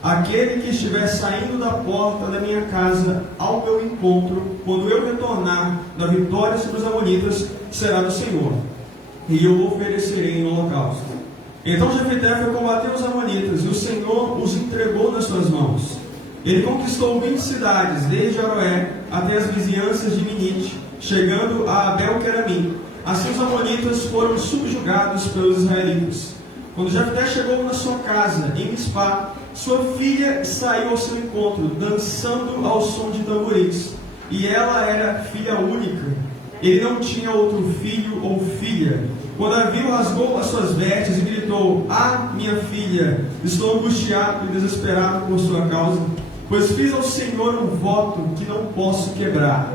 aquele que estiver saindo da porta da minha casa ao meu encontro, quando eu retornar da vitória sobre os amonitas, será do Senhor, e eu o oferecerei em holocausto. Então Jefté foi combater os amonitas, e o Senhor os entregou nas suas mãos. Ele conquistou 20 cidades, desde Aroé até as vizinhanças de Minite, chegando a Abel-Queramim. Assim os amonitas foram subjugados pelos israelitas. Quando Jefté chegou na sua casa, em Mispá, sua filha saiu ao seu encontro, dançando ao som de tamborins. E ela era filha única. Ele não tinha outro filho ou filha. Quando a viu, rasgou as suas vestes e gritou: "Ah, minha filha, estou angustiado e desesperado por sua causa, pois fiz ao Senhor um voto que não posso quebrar."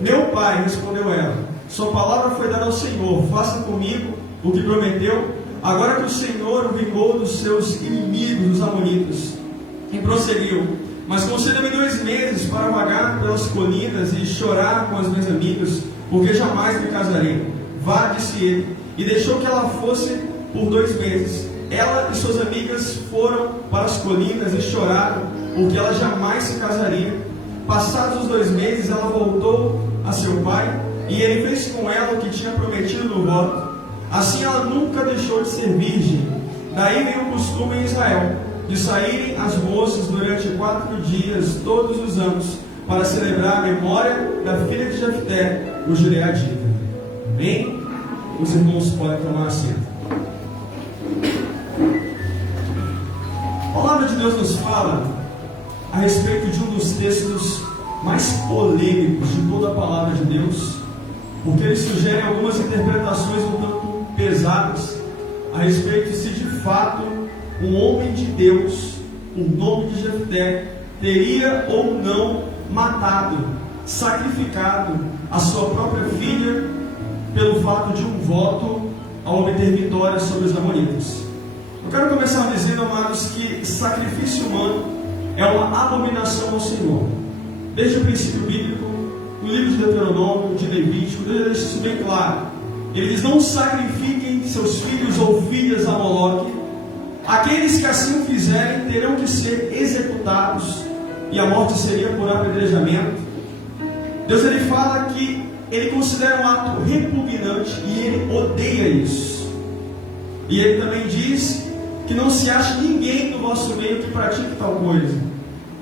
"Meu pai", respondeu ela, "sua palavra foi dada ao Senhor, faça comigo o que prometeu, agora que o Senhor o vingou dos seus inimigos, os amonitas." E prosseguiu: "Mas conceda-me 2 meses para vagar pelas colinas e chorar com as minhas amigas, porque jamais me casarei." "Vá", disse ele, e deixou que ela fosse por 2 meses. Ela e suas amigas foram para as colinas e choraram, porque ela jamais se casaria. Passados os 2 meses, ela voltou a seu pai, e ele fez com ela o que tinha prometido no voto. Assim ela nunca deixou de ser virgem. Daí veio o costume em Israel de saírem as moças durante 4 dias, todos os anos, para celebrar a memória da filha de Jefté, o gileadita. Amém? Os irmãos podem tomar assento. A palavra de Deus nos fala a respeito de um dos textos mais polêmicos de toda a palavra de Deus, porque ele sugere algumas interpretações um tanto pesadas a respeito se de fato um homem de Deus, o nome de Jefté, teria ou não matado, sacrificado a sua própria filha pelo fato de um voto a obter vitória sobre os amonitas. Eu quero começar dizendo, amados, que sacrifício humano é uma abominação ao Senhor. Desde o princípio bíblico, no livro de Deuteronômio, de Levítico, Deus deixa isso bem claro. Ele diz: "Não sacrifiquem seus filhos ou filhas a Moloque. Aqueles que assim o fizerem terão que ser executados, e a morte seria por apedrejamento." Deus ele fala que ele considera um ato repugnante e ele odeia isso. E ele também diz que não se acha ninguém no vosso meio que pratique tal coisa.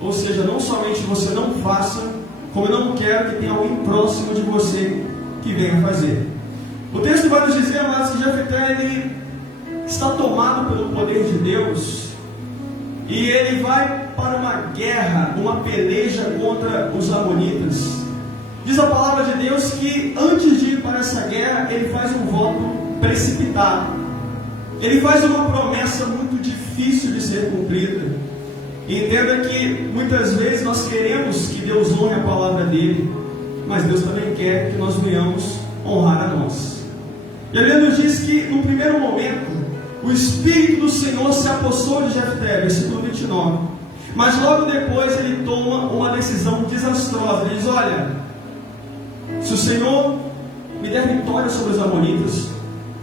Ou seja, não somente você não faça, como eu não quero que tenha alguém próximo de você que venha fazer. O texto vai nos dizer, amados, que Jefté ele está tomado pelo poder de Deus e ele vai para uma guerra, uma peleja contra os amonitas. Diz a palavra de Deus que antes de ir para essa guerra, ele faz um voto precipitado. Ele faz uma promessa muito difícil de ser cumprida. E entenda que muitas vezes nós queremos que Deus honre a palavra dele, mas Deus também quer que nós venhamos honrar a nós. E a Bíblia nos diz que no primeiro momento o Espírito do Senhor se apossou de Jefté, versículo 29. Mas logo depois ele toma uma decisão desastrosa. Ele diz: "Olha, se o Senhor me der vitória sobre os amonitas,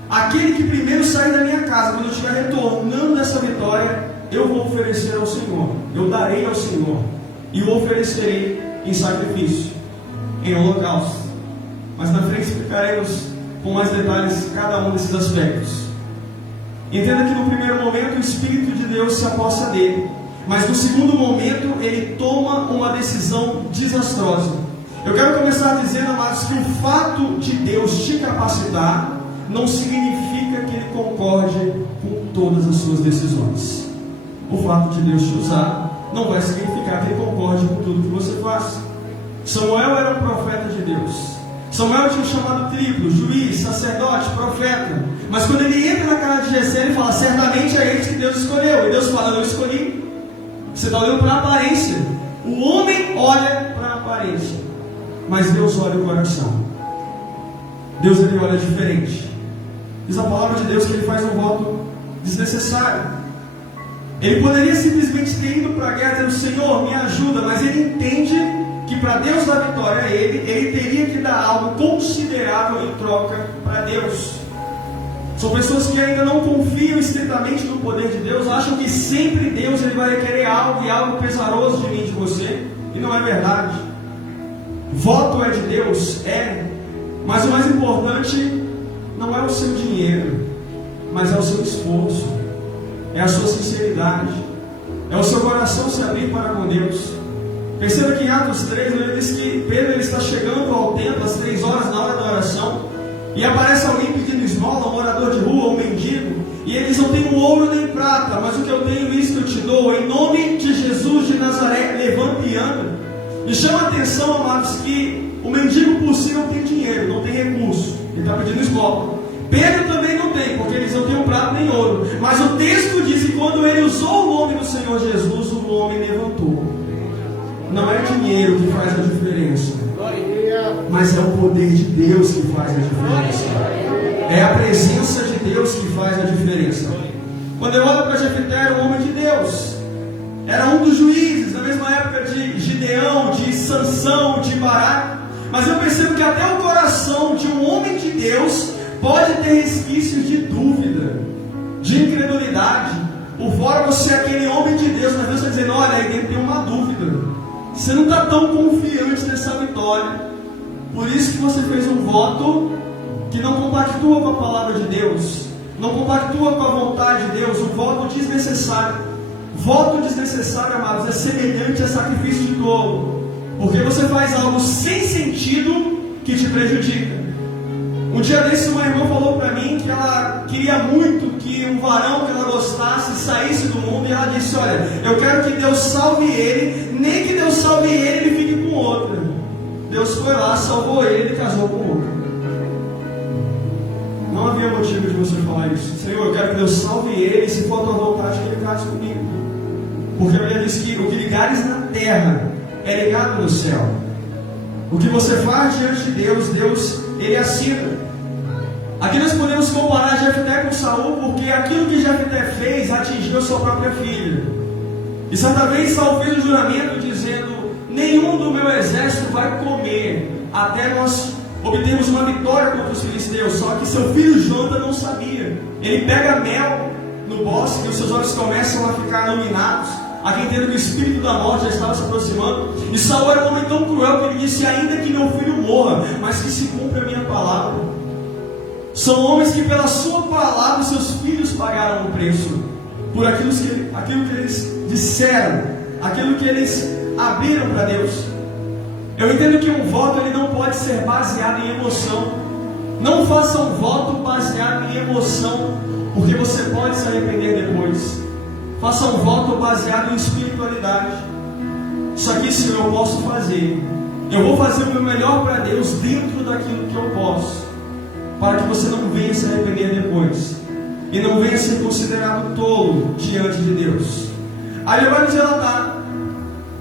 aquele que primeiro sair da minha casa, quando eu estiver retornando dessa vitória, eu vou oferecer ao Senhor, eu darei ao Senhor, e o oferecerei em sacrifício, em holocausto." Mas na frente explicaremos com mais detalhes cada um desses aspectos. Entenda que no primeiro momento o Espírito de Deus se apossa dele, mas no segundo momento ele toma uma decisão desastrosa. Eu quero começar dizendo, amados, que o fato de Deus te capacitar não significa que ele concorde com todas as suas decisões. O fato de Deus te usar não vai significar que ele concorde com tudo que você faz. Samuel era um profeta de Deus. Samuel tinha um chamado triplo: juiz, sacerdote, profeta. Mas quando ele entra na casa de Jessé, ele fala: certamente é ele que Deus escolheu. E Deus fala: não escolhi. Você está olhando para a aparência. O homem olha para a aparência, mas Deus olha o coração. Deus ele olha diferente. Diz a palavra de Deus que ele faz um voto desnecessário. Ele poderia simplesmente ter ido para a guerra dizendo: Senhor, me ajuda. Mas ele entende que para Deus dar vitória a ele teria que dar algo considerável em troca para Deus. São pessoas que ainda não confiam estritamente no poder de Deus, acham que sempre Deus ele vai querer algo e algo pesaroso de mim, de você, e não é verdade. Voto é de Deus, mas o mais importante não é o seu dinheiro, mas é o seu esforço, é a sua sinceridade, é o seu coração se abrir para com Deus. Perceba que em Atos 3, ele diz que Pedro ele está chegando ao templo às 3 horas na hora da oração, e aparece alguém pedindo esmola, um morador de rua, um mendigo, e ele diz: não tenho ouro nem prata, mas o que eu tenho isto eu te dou, em nome de Jesus de Nazaré, levante e anda. Me chama a atenção, amados, que o mendigo por si não tem dinheiro, não tem recurso, ele está pedindo esmola. Pedro também não tem, porque eles não têm prata nem ouro, mas o texto diz que quando ele usou o nome do Senhor Jesus, o homem levantou. Não é dinheiro que faz a diferença, mas é o poder de Deus que faz a diferença. É a presença de Deus que faz a diferença. Quando eu olho para Jefté, era um homem de Deus, era um dos juízes, na mesma época de Gideão, de Sansão, de Baraque. Mas eu percebo que até o coração de um homem de Deus pode ter resquícios de dúvida, de incredulidade. Por fora você é aquele homem de Deus, mas Deus está dizendo: olha, aí dentro tem uma dúvida. Você não está tão confiante nessa vitória. Por isso que você fez um voto que não compactua com a palavra de Deus, não compactua com a vontade de Deus, um voto desnecessário. Voto desnecessário, amados, é semelhante a sacrifício de tolo, porque você faz algo sem sentido que te prejudica. Um dia desse, uma irmã falou para mim que ela queria muito que um varão que ela gostasse saísse do mundo, e ela disse: olha, eu quero que Deus salve ele, nem que Deus salve ele, ele fique com outra. Deus foi lá, salvou ele e casou com outra. Não havia motivo de você falar isso. Senhor, eu quero que Deus salve ele, e se for a tua vontade, que ele case comigo. Porque a Bíblia diz que o que ligares na terra é ligado no céu. O que você faz diante de Deus, Deus, ele assina. Aqui nós podemos comparar Jefté com Saul, porque aquilo que Jefté fez atingiu a sua própria filha. E certa vez Saul fez um juramento dizendo: nenhum do meu exército vai comer até nós obtermos uma vitória contra os filisteus. Só que seu filho Jonathan não sabia. Ele pega mel no bosque e os seus olhos começam a ficar iluminados. Aqui entende que o espírito da morte já estava se aproximando. E Saul era um homem tão cruel que ele disse: ainda que meu filho morra, mas que se cumpra a minha palavra. São homens que pela sua palavra seus filhos pagaram o preço, por aquilo que eles disseram, aquilo que eles abriram para Deus. Eu entendo que um voto ele não pode ser baseado em emoção. Não faça um voto baseado em emoção, porque você pode se arrepender depois. Faça um voto baseado em espiritualidade. Isso aqui, Senhor, eu posso fazer. Eu vou fazer o meu melhor para Deus dentro daquilo que eu posso, para que você não venha se arrepender depois e não venha ser considerado tolo diante de Deus. Aí ele vai nos relatar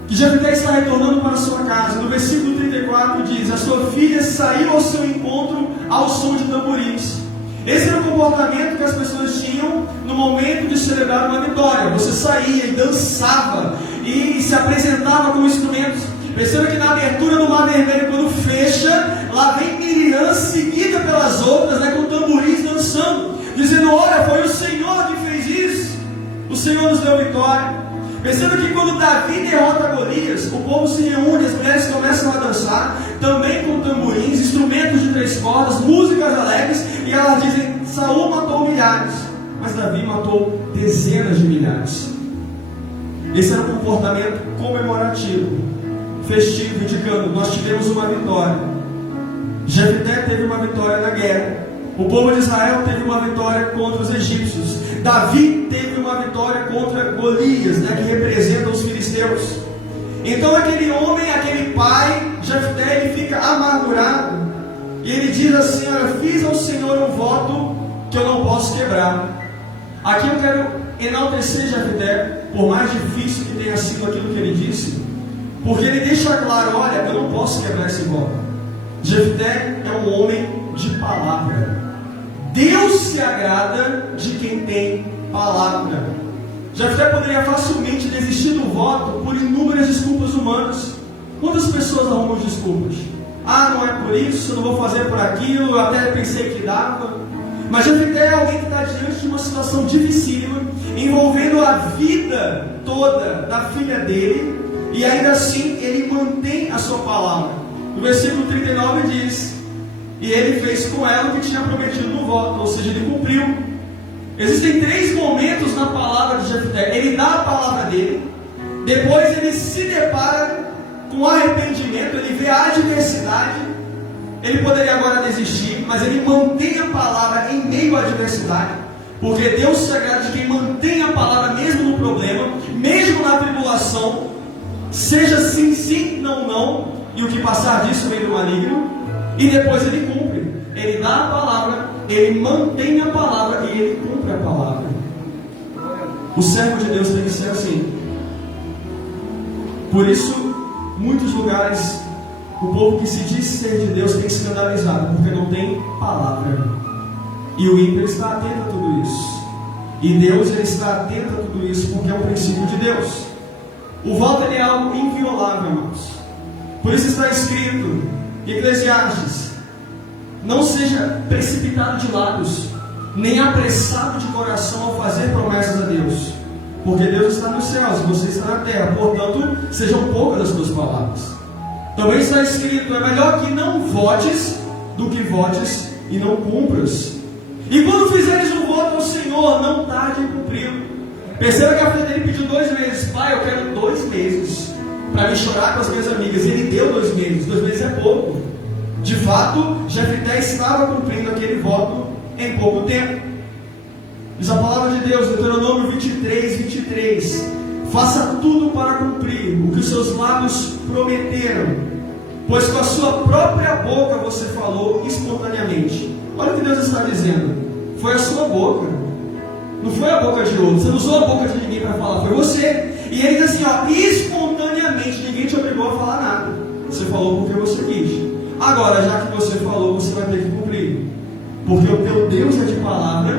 que Jefté está retornando para sua casa. No versículo 34 diz: a sua filha saiu ao seu encontro ao som de tamborins. Esse era o comportamento que as pessoas tinham no momento de celebrar uma vitória. Você saía e dançava e se apresentava com instrumentos. Perceba que na abertura do Mar Vermelho, quando fecha, lá vem Miriam seguida pelas outras, com tamborins dançando, dizendo: olha, foi o Senhor que fez isso, o Senhor nos deu vitória. Perceba que quando Davi derrota Golias, o povo se reúne, as mulheres começam a dançar, também com tamborins, instrumentos de 3 cordas, músicas alegres, e elas dizem: Saul matou milhares, mas Davi matou dezenas de milhares. Esse era o comportamento comemorativo, festivo, indicando: nós tivemos uma vitória. Jefté teve uma vitória na guerra. O povo de Israel teve uma vitória contra os egípcios. Davi teve uma vitória contra Golias, que representa os filisteus. Então aquele homem, aquele pai, Jefté, ele fica amargurado. E ele diz assim: olha, fiz ao Senhor um voto que eu não posso quebrar. Aqui eu quero enaltecer Jefté, por mais difícil que tenha sido aquilo que ele disse, porque ele deixa claro: olha, eu não posso quebrar esse voto. Jefté é um homem de palavra. Deus se agrada de quem tem palavra. Jefté poderia facilmente desistir do voto por inúmeras desculpas humanas. Quantas pessoas arrumam desculpas? Ah, não é por isso, eu não vou fazer por aquilo, eu até pensei que dava. Mas Jefté é alguém que está diante de uma situação dificílima, envolvendo a vida toda da filha dele, e ainda assim ele mantém a sua palavra. No versículo 39 diz: e ele fez com ela o que tinha prometido no voto, ou seja, ele cumpriu. Existem 3 momentos na palavra de Jefté. Ele dá a palavra dele, depois ele se depara com arrependimento, ele vê a adversidade, ele poderia agora desistir, mas ele mantém a palavra em meio à adversidade, porque Deus se agrada de quem mantém a palavra mesmo no problema, mesmo na tribulação, seja sim, sim, não, não, e o que passar disso vem do maligno, e depois ele cumpre, ele dá a palavra, ele mantém a palavra e ele cumpre a palavra. O servo de Deus tem que ser assim. Por isso, muitos lugares, o povo que se diz ser de Deus tem escandalizado, porque não tem palavra. E o ímpio está atento a tudo isso. E Deus ele está atento a tudo isso, porque é um princípio de Deus. O voto é algo inviolável, irmãos. Por isso está escrito em Eclesiastes: não seja precipitado de lábios, nem apressado de coração ao fazer promessas a Deus, porque Deus está nos céus e você está na terra, portanto, sejam poucas as suas palavras. Também está escrito: é melhor que não votes do que votes e não cumpras. E quando fizeres um voto ao Senhor, não tarde em cumpri-lo. Perceba que a filha dele pediu 2 meses. Pai, eu quero 2 meses para me chorar com as minhas amigas. Ele deu 2 meses. 2 meses é pouco. De fato, Jefté estava cumprindo aquele voto em pouco tempo. Diz a palavra de Deus, Deuteronômio 23. Faça tudo para cumprir o que os seus lábios prometeram, pois com a sua própria boca você falou espontaneamente. Olha o que Deus está dizendo. Foi a sua boca, não foi a boca de outro. Você não usou a boca de ninguém para falar, foi você. E ele diz assim, espontaneamente, ninguém te obrigou a falar nada. Você falou porque você quis. Agora, já que você falou, você vai ter que cumprir, porque o teu Deus é de palavra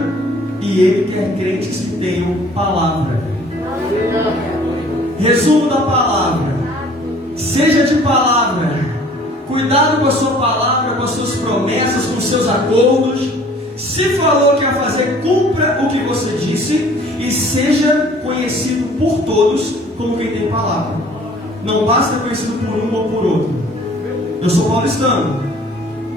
e Ele quer crentes que tenham palavra. Resumo da palavra: seja de palavra. Cuidado com a sua palavra, com as suas promessas, com os seus acordos. Se falou que ia fazer, cumpra o que você disse e seja conhecido por todos como quem tem palavra. Não basta ser conhecido por um ou por outro. Eu sou paulistano,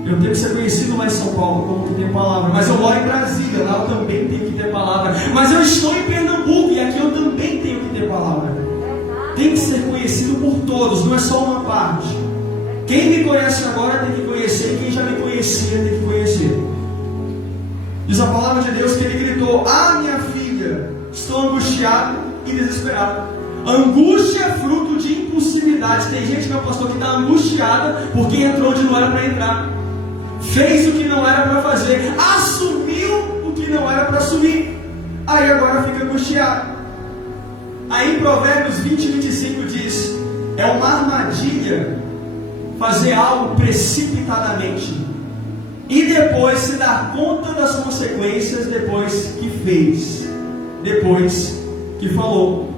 eu tenho que ser conhecido lá em São Paulo como que tem palavra. Mas eu moro em Brasília, lá eu também tenho que ter palavra. Mas eu estou em Pernambuco e aqui eu também tenho que ter palavra. Tem que ser conhecido por todos, não é só uma parte. Quem me conhece agora tem que conhecer, e quem já me conhecia tem que conhecer. Diz a palavra de Deus que ele gritou: minha filha, estou angustiado e desesperado. Angústia é fruto de impulsividade. Tem gente, meu pastor, que está angustiada porque entrou onde não era para entrar, fez o que não era para fazer, assumiu o que não era para assumir, aí agora fica angustiado. Aí em Provérbios 20:25 diz: é uma armadilha fazer algo precipitadamente e depois se dar conta das consequências depois que fez, depois que falou.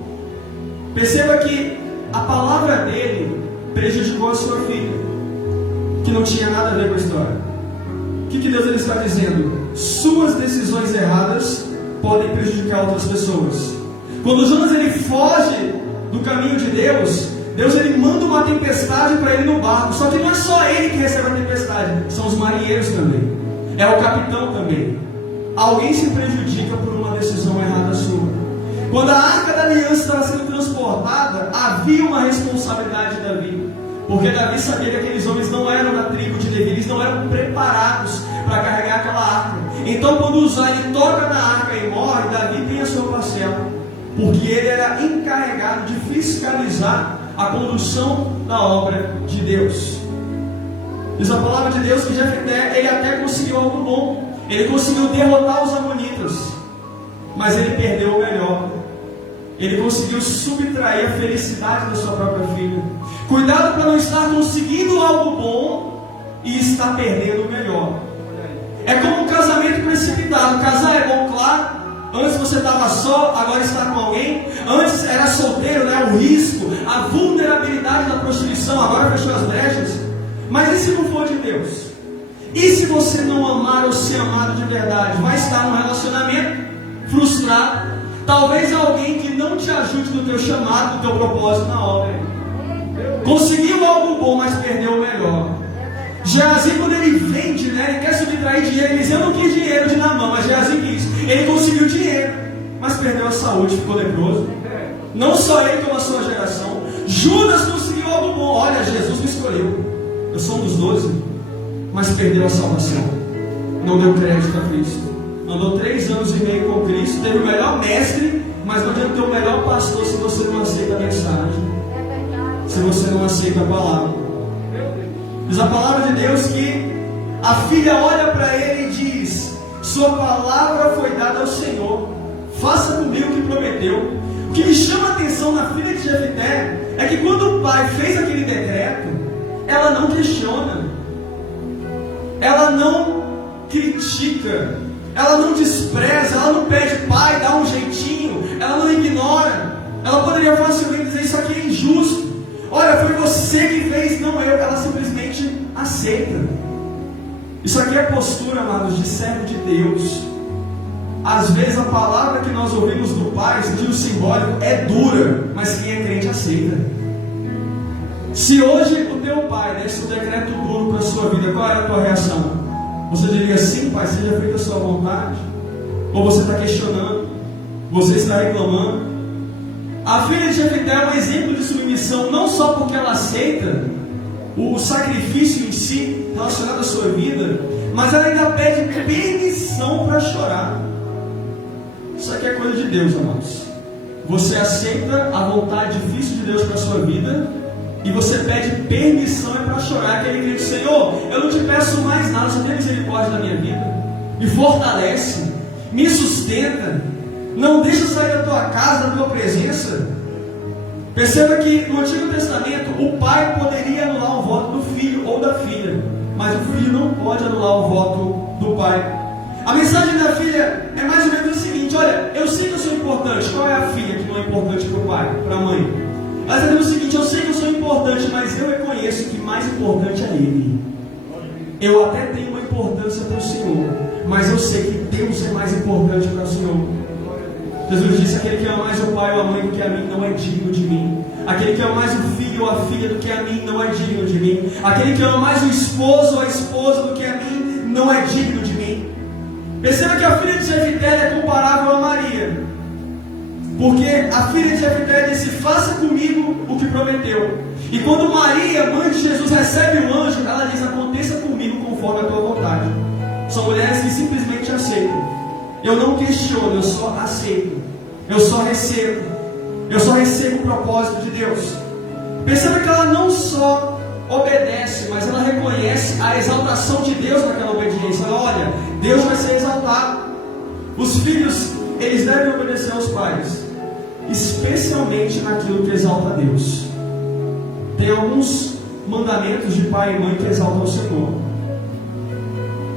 Perceba que a palavra dele prejudicou a sua filha, que não tinha nada a ver com a história. O que Deus ele está dizendo? Suas decisões erradas podem prejudicar outras pessoas. Quando Jonas ele foge do caminho de Deus, Deus ele manda uma tempestade para ele no barco. Só que não é só ele que recebe a tempestade, são os marinheiros também, é o capitão também. Alguém se prejudica por uma decisão errada sua. Quando a arca da aliança estava sendo transportada, havia uma responsabilidade de Davi, porque Davi sabia que aqueles homens não eram da tribo de Levi, eles não eram preparados para carregar aquela arca. Então quando Uzá ele toca na arca e morre, Davi tem a sua parcela, porque ele era encarregado de fiscalizar a condução da obra de Deus. Diz a palavra de Deus que Jefté ele até conseguiu algo bom, ele conseguiu derrotar os amonitas, mas ele perdeu o melhor. Ele conseguiu subtrair a felicidade da sua própria filha. Cuidado para não estar conseguindo algo bom e estar perdendo o melhor. É como um casamento precipitado. Casar é bom, claro. Antes você estava só, agora está com alguém. Antes era solteiro, né? O risco, a vulnerabilidade da prostituição, agora fechou as brechas. Mas e se não for de Deus? E se você não amar ou ser amado de verdade? Vai estar num relacionamento frustrado. Talvez alguém que não te ajude no teu chamado, no teu propósito na obra. Conseguiu algo bom, mas perdeu o melhor. Geazi, quando ele vende, né, ele quer subtrair dinheiro. Ele diz: eu não quis dinheiro de Naamã, mas Geazi quis. Ele conseguiu dinheiro, mas perdeu a saúde, ficou leproso. Não só ele, como a sua geração. Judas conseguiu algo bom. Olha, Jesus me escolheu. Eu sou um dos 12, mas perdeu a salvação. Não deu crédito a Cristo. Andou 3 anos e meio com Cristo, teve o melhor mestre, mas não adianta ter o melhor pastor se você não aceita a mensagem, se você não aceita a palavra. Diz a palavra de Deus que a filha olha para ele e diz: sua palavra foi dada ao Senhor, faça comigo o que prometeu. O que me chama a atenção na filha de Jefité é que quando o pai fez aquele decreto, ela não questiona, ela não critica, ela não despreza, ela não pede: pai, dá um jeitinho, ela não ignora. Ela poderia facilmente dizer: isso aqui é injusto, olha, foi você que fez, não eu. Ela simplesmente aceita. Isso aqui é postura, amados, de servo de Deus. Às vezes a palavra que nós ouvimos do Pai, sentido simbólico, é dura, mas quem é crente aceita. Se hoje o teu pai desse um decreto duro para a sua vida, qual era a tua reação? Você diria: sim, pai, seja feita a sua vontade? Ou você está questionando? Você está reclamando? A filha de Jefité é um exemplo de submissão, não só porque ela aceita o sacrifício em si relacionado à sua vida, mas ela ainda pede permissão para chorar. Isso aqui é coisa de Deus, amados. Você aceita a vontade difícil de Deus para a sua vida e você pede permissão para chorar. Aquele que diz: Senhor, eu não te peço mais nada, só tenha misericórdia da minha vida, me fortalece, me sustenta, não deixa eu sair da tua casa, da tua presença. Perceba que no Antigo Testamento o pai poderia anular o voto do filho ou da filha, mas o filho não pode anular o voto do pai. A mensagem da filha é mais ou menos o seguinte: olha, eu sei que eu sou importante. Qual é a filha que não é importante para o pai, para a mãe? Ela está dizendo o seguinte: eu sei que eu sou importante, mas eu reconheço que mais importante é Ele. Eu até tenho uma importância para o Senhor, mas eu sei que Deus é mais importante para o Senhor. Jesus disse: aquele que ama mais o pai ou a mãe do que a mim não é digno de mim. Aquele que ama mais o filho ou a filha do que a mim não é digno de mim. Aquele que ama mais o esposo ou a esposa do que a mim não é digno de mim. Perceba que a filha de Jefité é comparável a Maria, porque a filha de Jefité disse: faça comigo o que prometeu. E quando Maria, mãe de Jesus, recebe o anjo, ela diz: aconteça comigo conforme a tua vontade. São mulheres que simplesmente aceitam. Eu não questiono, eu só aceito, eu só recebo o propósito de Deus. Perceba que ela não só obedece, mas ela reconhece a exaltação de Deus naquela obediência. Ela: olha, Deus vai ser exaltado. Os filhos, eles devem obedecer aos pais, especialmente naquilo que exalta a Deus. Tem alguns mandamentos de pai e mãe que exaltam o Senhor.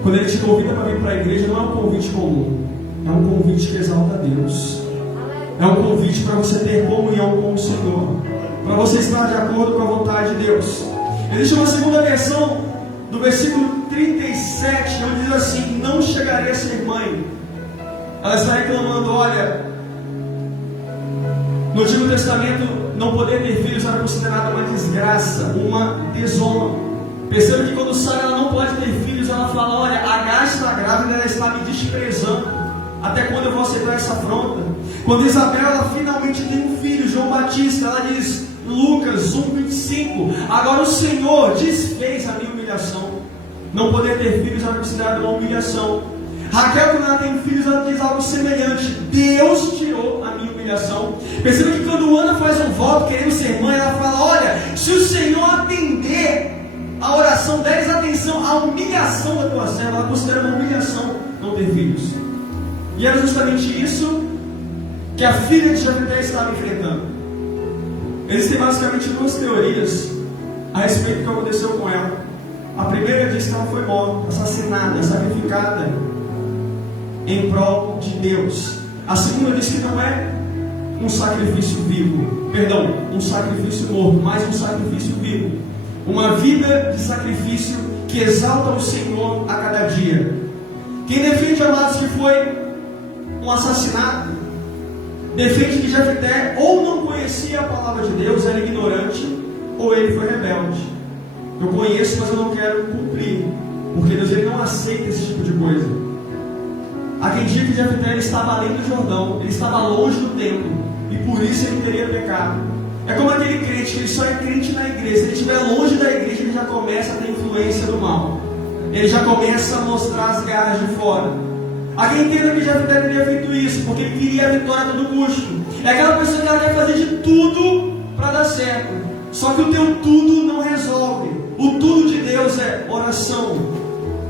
Quando Ele te convida para vir para a igreja, não é um convite comum, é um convite que exalta a Deus. É um convite para você ter comunhão com o Senhor, para você estar de acordo com a vontade de Deus. Existe uma segunda versão do versículo 37, onde diz assim: não chegarei a ser mãe. Ela está reclamando: olha, no Antigo Testamento não poder ter filhos era considerado uma desgraça, uma desonra. Perceba que quando Sara ela não pode ter filhos, ela fala: olha, Agar está grávida, ela está me desprezando. Até quando eu vou aceitar essa afronta? Quando Isabel ela finalmente tem um filho, João Batista, ela diz, Lucas 1:25, agora o Senhor desfez a minha humilhação. Não poder ter filhos era considerado uma humilhação. Raquel, quando ela tem filhos, ela diz algo semelhante: Deus tirou a minha humilhação. Perceba que quando Ana faz um voto querendo ser mãe, ela fala: olha, se o Senhor atender a oração, deres atenção à humilhação da tua serva. Ela considera uma humilhação não ter filhos. E era justamente isso que a filha de Jefité estava enfrentando. Existem basicamente duas teorias a respeito do que aconteceu com ela. A primeira diz que ela foi morta, assassinada, sacrificada em prol de Deus. A segunda diz que não é um sacrifício vivo, perdão, um sacrifício morto, mas um sacrifício vivo. Uma vida de sacrifício que exalta o Senhor a cada dia. Quem defende, amados, que foi um assassinato, defende que Jefité ou não conhecia a palavra de Deus, era ignorante, ou ele foi rebelde. Eu conheço, mas eu não quero cumprir, porque Deus ele não aceita esse tipo de coisa. Há quem diga que Jefité estava além do Jordão, ele estava longe do templo, e por isso ele teria pecado. É como aquele crente que ele só é crente na igreja. Se ele estiver longe da igreja, ele já começa a ter influência do mal. Ele já começa a mostrar as garras de fora. Há quem entenda que Jefté teria feito isso, porque ele queria a vitória a todo custo. É aquela pessoa que ela quer fazer de tudo para dar certo. Só que o teu tudo não resolve. O tudo de Deus é oração,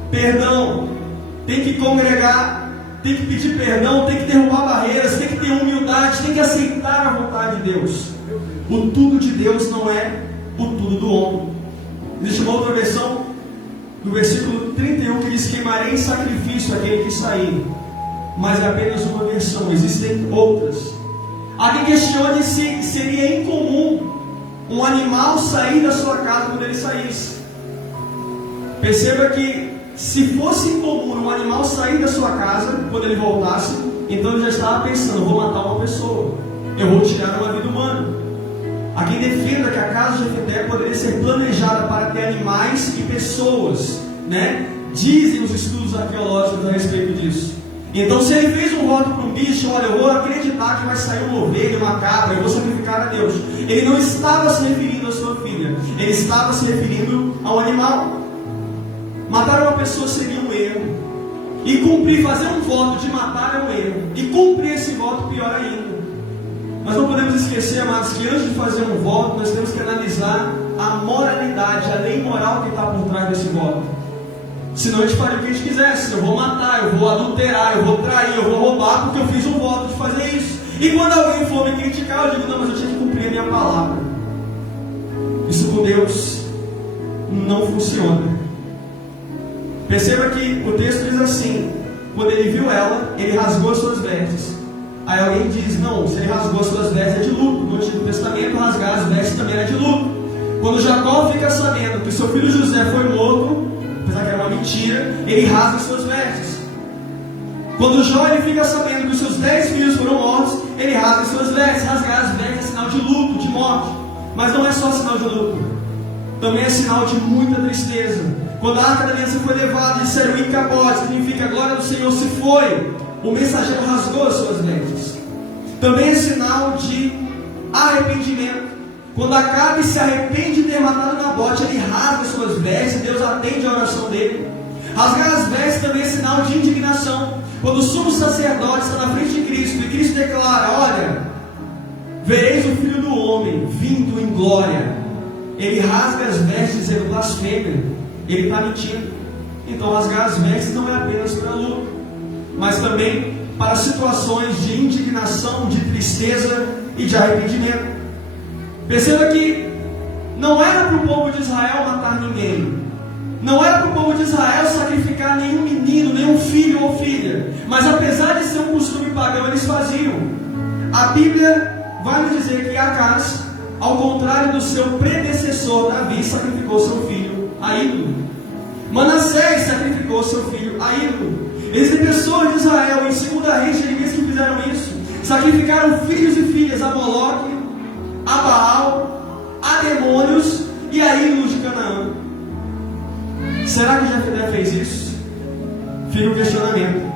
perdão, tem que congregar, tem que pedir perdão, tem que derrubar barreiras, tem que ter humildade, tem que aceitar a vontade de Deus. O tudo de Deus não é o tudo do homem. Existe uma outra versão do versículo 31 que diz: queimarei em sacrifício aquele que sair. Mas é apenas uma versão, existem outras. Há quem questione se seria incomum um animal sair da sua casa quando ele saísse. Perceba que se fosse incomum um animal sair da sua casa quando ele voltasse, então ele já estava pensando: vou matar uma pessoa, eu vou tirar uma vida humana. Há quem defenda que a casa de Jefté poderia ser planejada para ter animais e pessoas, né? Dizem os estudos arqueológicos a respeito disso. Então, se ele fez um voto para um bicho: olha, eu vou acreditar que vai sair uma ovelha, uma cabra, eu vou sacrificar a Deus. Ele não estava se referindo à sua filha, ele estava se referindo ao animal. Matar uma pessoa seria um erro, e fazer um voto de matar é um erro, e cumprir esse voto pior ainda. Mas não podemos esquecer, amados, que antes de fazer um voto, nós temos que analisar a moralidade, a lei moral que está por trás desse voto. Senão a gente faria o que a gente quisesse: eu vou matar, eu vou adulterar, eu vou trair, eu vou roubar, porque eu fiz um voto de fazer isso. E quando alguém for me criticar, eu digo: não, mas eu tinha que cumprir a minha palavra. Isso com Deus não funciona. Perceba que o texto diz assim: quando ele viu ela, ele rasgou as suas vestes. Aí alguém diz: não, se ele rasgou as suas vestes é de luto. No Antigo Testamento, rasgar as vestes também era de luto. Quando Jacó fica sabendo que seu filho José foi morto, apesar que era uma mentira, ele rasga as suas vestes. Quando Jó fica sabendo que os seus 10 filhos foram mortos, ele rasga as suas vestes. Rasgar as vestes é sinal de luto, de morte. Mas não é só sinal de luto, também é sinal de muita tristeza. Quando a arca da aliança foi levada, disseram: Icabode, significa a glória do Senhor se foi. O mensageiro rasgou as suas vestes. Também é sinal de arrependimento. Quando Acabe se arrepende de ter matado Nabote, ele rasga as suas vestes, Deus atende a oração dele. Rasgar as vestes também é sinal de indignação. Quando o sumo sacerdote está na frente de Cristo e Cristo declara: olha, vereis o Filho do Homem vindo em glória, ele rasga as vestes dizendo blasfêmia, ele está mentindo. Então rasgar as vestes não é apenas para luto, mas também para situações de indignação, de tristeza e de arrependimento. Perceba que não era para o povo de Israel matar ninguém, não era para o povo de Israel sacrificar nenhum menino, nenhum filho ou filha, mas apesar de ser um costume pagão, eles faziam. A Bíblia vai nos dizer que Acaz, ao contrário do seu predecessor Davi, sacrificou seu filho a ídolo. Manassés sacrificou seu filho a ídolo. Existem pessoas de Israel em 2 Reis, Jeremias, que fizeram isso. Sacrificaram filhos e filhas a Moloque, a Baal, a demônios e a ídolos de Canaã. Será que Jefté fez isso? Fica o questionamento.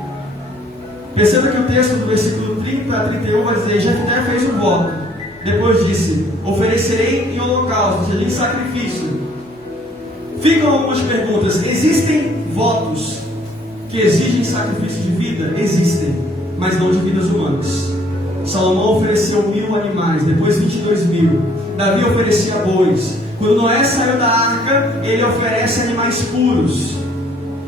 Perceba que o texto do versículo 30 a 31 vai dizer: Jefté fez um voto. Depois disse: oferecerei em holocausto, ou seja, em sacrifício. Ficam algumas perguntas. Existem votos que exigem sacrifício de vida? Existem, mas não de vidas humanas. Salomão ofereceu 1000 animais, depois 22.000. Davi oferecia bois. Quando Noé saiu da arca, ele oferece animais puros.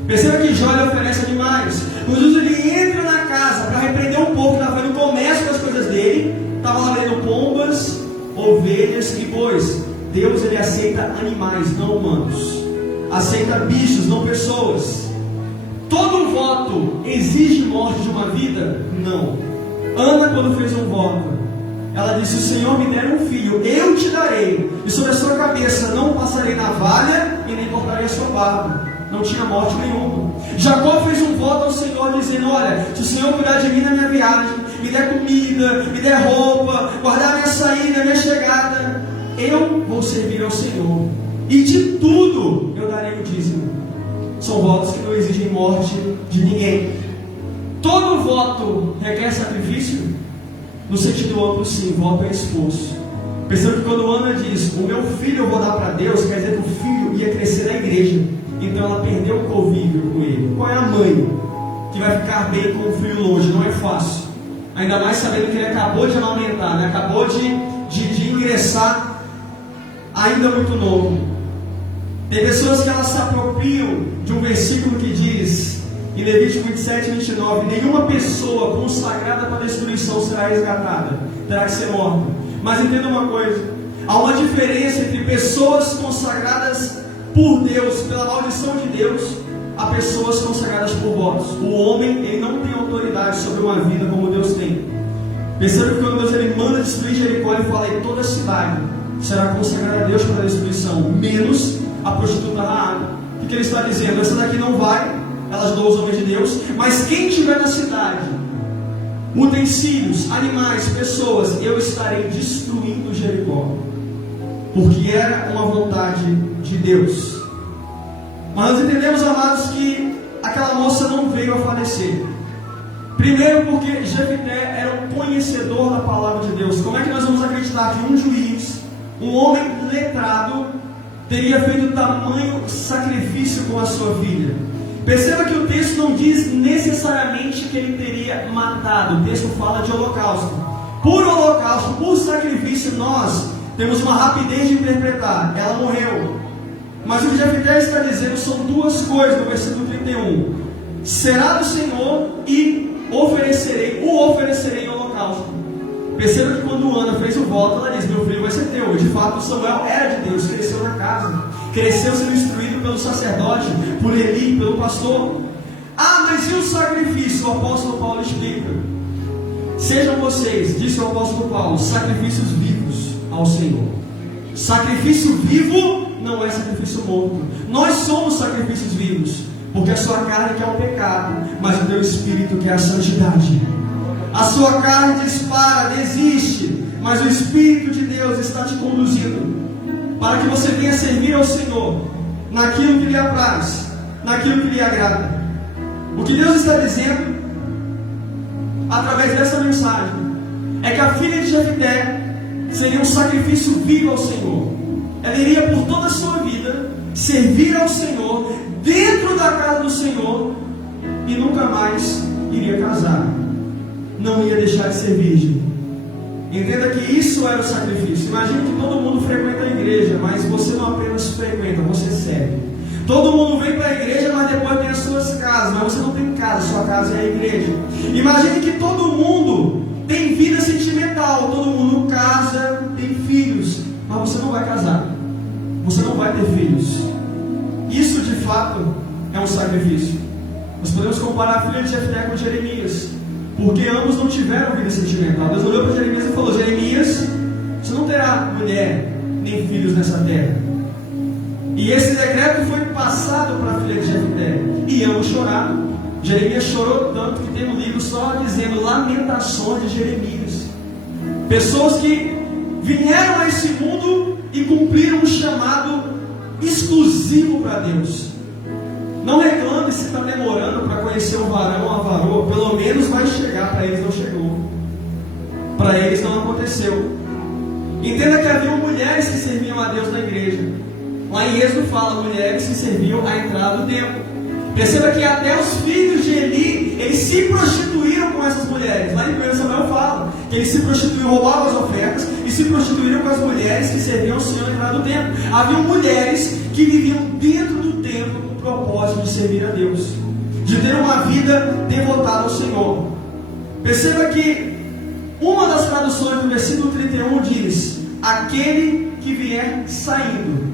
Perceba que Jó oferece animais. Quando Jesus ele entra na casa para repreender um povo que estava no comércio das coisas dele, estavam lá vendo pombas, ovelhas e bois. Deus ele aceita animais, não humanos. Aceita bichos, não pessoas. Todo voto exige morte de uma vida? Não. Ana, quando fez um voto, ela disse: o Senhor me der um filho, eu te darei, e sobre a sua cabeça não passarei navalha e nem cortarei a sua barba. Não tinha morte nenhuma. Jacó fez um voto ao Senhor, dizendo: olha, se o Senhor cuidar de mim na minha viagem, me der comida, me der roupa, guardar a minha saída, a minha chegada, eu vou servir ao Senhor, e de tudo eu darei o dízimo. São votos que não exigem morte de ninguém. Todo voto requer sacrifício? No sentido amplo, sim, voto é esforço. Perceba que quando Ana diz, o meu filho eu vou dar para Deus, quer dizer que o filho ia crescer na igreja. Então ela perdeu o convívio com ele. Qual é a mãe que vai ficar bem com o filho longe? Não é fácil. Ainda mais sabendo que ele acabou de amamentar, né? Acabou de ingressar ainda muito novo. Tem pessoas que elas se apropriam de um versículo que diz, em Levítico 27, 29, nenhuma pessoa consagrada para a destruição será resgatada, terá que ser morta. Mas entenda uma coisa, há uma diferença entre pessoas consagradas por Deus, pela maldição de Deus, a pessoas consagradas por votos. O homem, ele não tem autoridade sobre uma vida como Deus tem. Perceba que quando Deus ele manda destruir Jericó, ele fala, e toda a cidade será consagrada a Deus para a destruição, menos a prostituta Raabe. O que ele está dizendo? Essa daqui não vai, elas doam os homens de Deus, mas quem estiver na cidade, utensílios, animais, pessoas, eu estarei destruindo Jericó, porque era uma vontade de Deus. Mas nós entendemos, amados, que aquela moça não veio a falecer. Primeiro porque Jefité era um conhecedor da palavra de Deus. Como é que nós vamos acreditar que um juiz, um homem letrado, teria feito tamanho sacrifício com a sua filha? Perceba que o texto não diz necessariamente que ele teria matado. O texto fala de holocausto. Por holocausto, por sacrifício, nós temos uma rapidez de interpretar. Ela morreu. Mas o que Jefité está dizendo são duas coisas no versículo 31. Será do Senhor e o oferecerei em holocausto. Perceba que quando Ana fez o voto, ela diz, meu filho vai ser teu. De fato, Samuel era de Deus, cresceu na casa, cresceu sendo instruído pelo sacerdote, por Eli, pelo pastor. Ah, mas e o sacrifício? O apóstolo Paulo explica. Sejam vocês, disse o apóstolo Paulo, sacrifícios vivos ao Senhor. Sacrifício vivo não é sacrifício morto. Nós somos sacrifícios vivos, porque a sua carne quer o pecado, mas o teu espírito quer a santidade. A sua carne dispara, desiste, mas o Espírito de Deus está te conduzindo para que você venha servir ao Senhor naquilo que lhe apraz, naquilo que lhe agrada. O que Deus está dizendo através dessa mensagem é que a filha de Jefité seria um sacrifício vivo ao Senhor. Ela iria por toda a sua vida servir ao Senhor dentro da casa do Senhor e nunca mais iria casar. Não ia deixar de ser virgem. Entenda que isso era o sacrifício. Imagine que todo mundo frequenta a igreja, mas você não apenas frequenta, você serve. Todo mundo vem para a igreja, mas depois tem as suas casas, mas você não tem casa, sua casa é a igreja. Imagine que todo mundo tem vida sentimental, todo mundo casa, tem filhos, mas você não vai casar, você não vai ter filhos. Isso de fato é um sacrifício. Nós podemos comparar a filha de Jefté com Jeremias, porque ambos não tiveram vida sentimental. Deus olhou para Jeremias e falou, Jeremias, você não terá mulher nem filhos nessa terra. E esse decreto foi passado para a filha de Jefté, e ambos choraram. Jeremias chorou tanto que tem um livro só dizendo Lamentações de Jeremias. Pessoas que vieram a esse mundo e cumpriram um chamado exclusivo para Deus. Não reclame se está demorando para conhecer um varão ou uma varoa. Pelo menos vai chegar. Para eles não chegou. Para eles não aconteceu. Entenda que havia mulheres que serviam a Deus na igreja. Lá em Êxodo fala, mulheres que serviam à entrada do templo. Perceba que até os filhos de Eli, eles se prostituíram com essas mulheres. Lá em 1 Samuel fala que eles se prostituíram, roubavam as ofertas e se prostituíram com as mulheres que serviam ao Senhor à entrada do templo. Havia mulheres que viviam dentro do templo com o propósito de servir a Deus, de ter uma vida devotada ao Senhor. Perceba que uma das traduções do versículo 31 diz, aquele que vier saindo.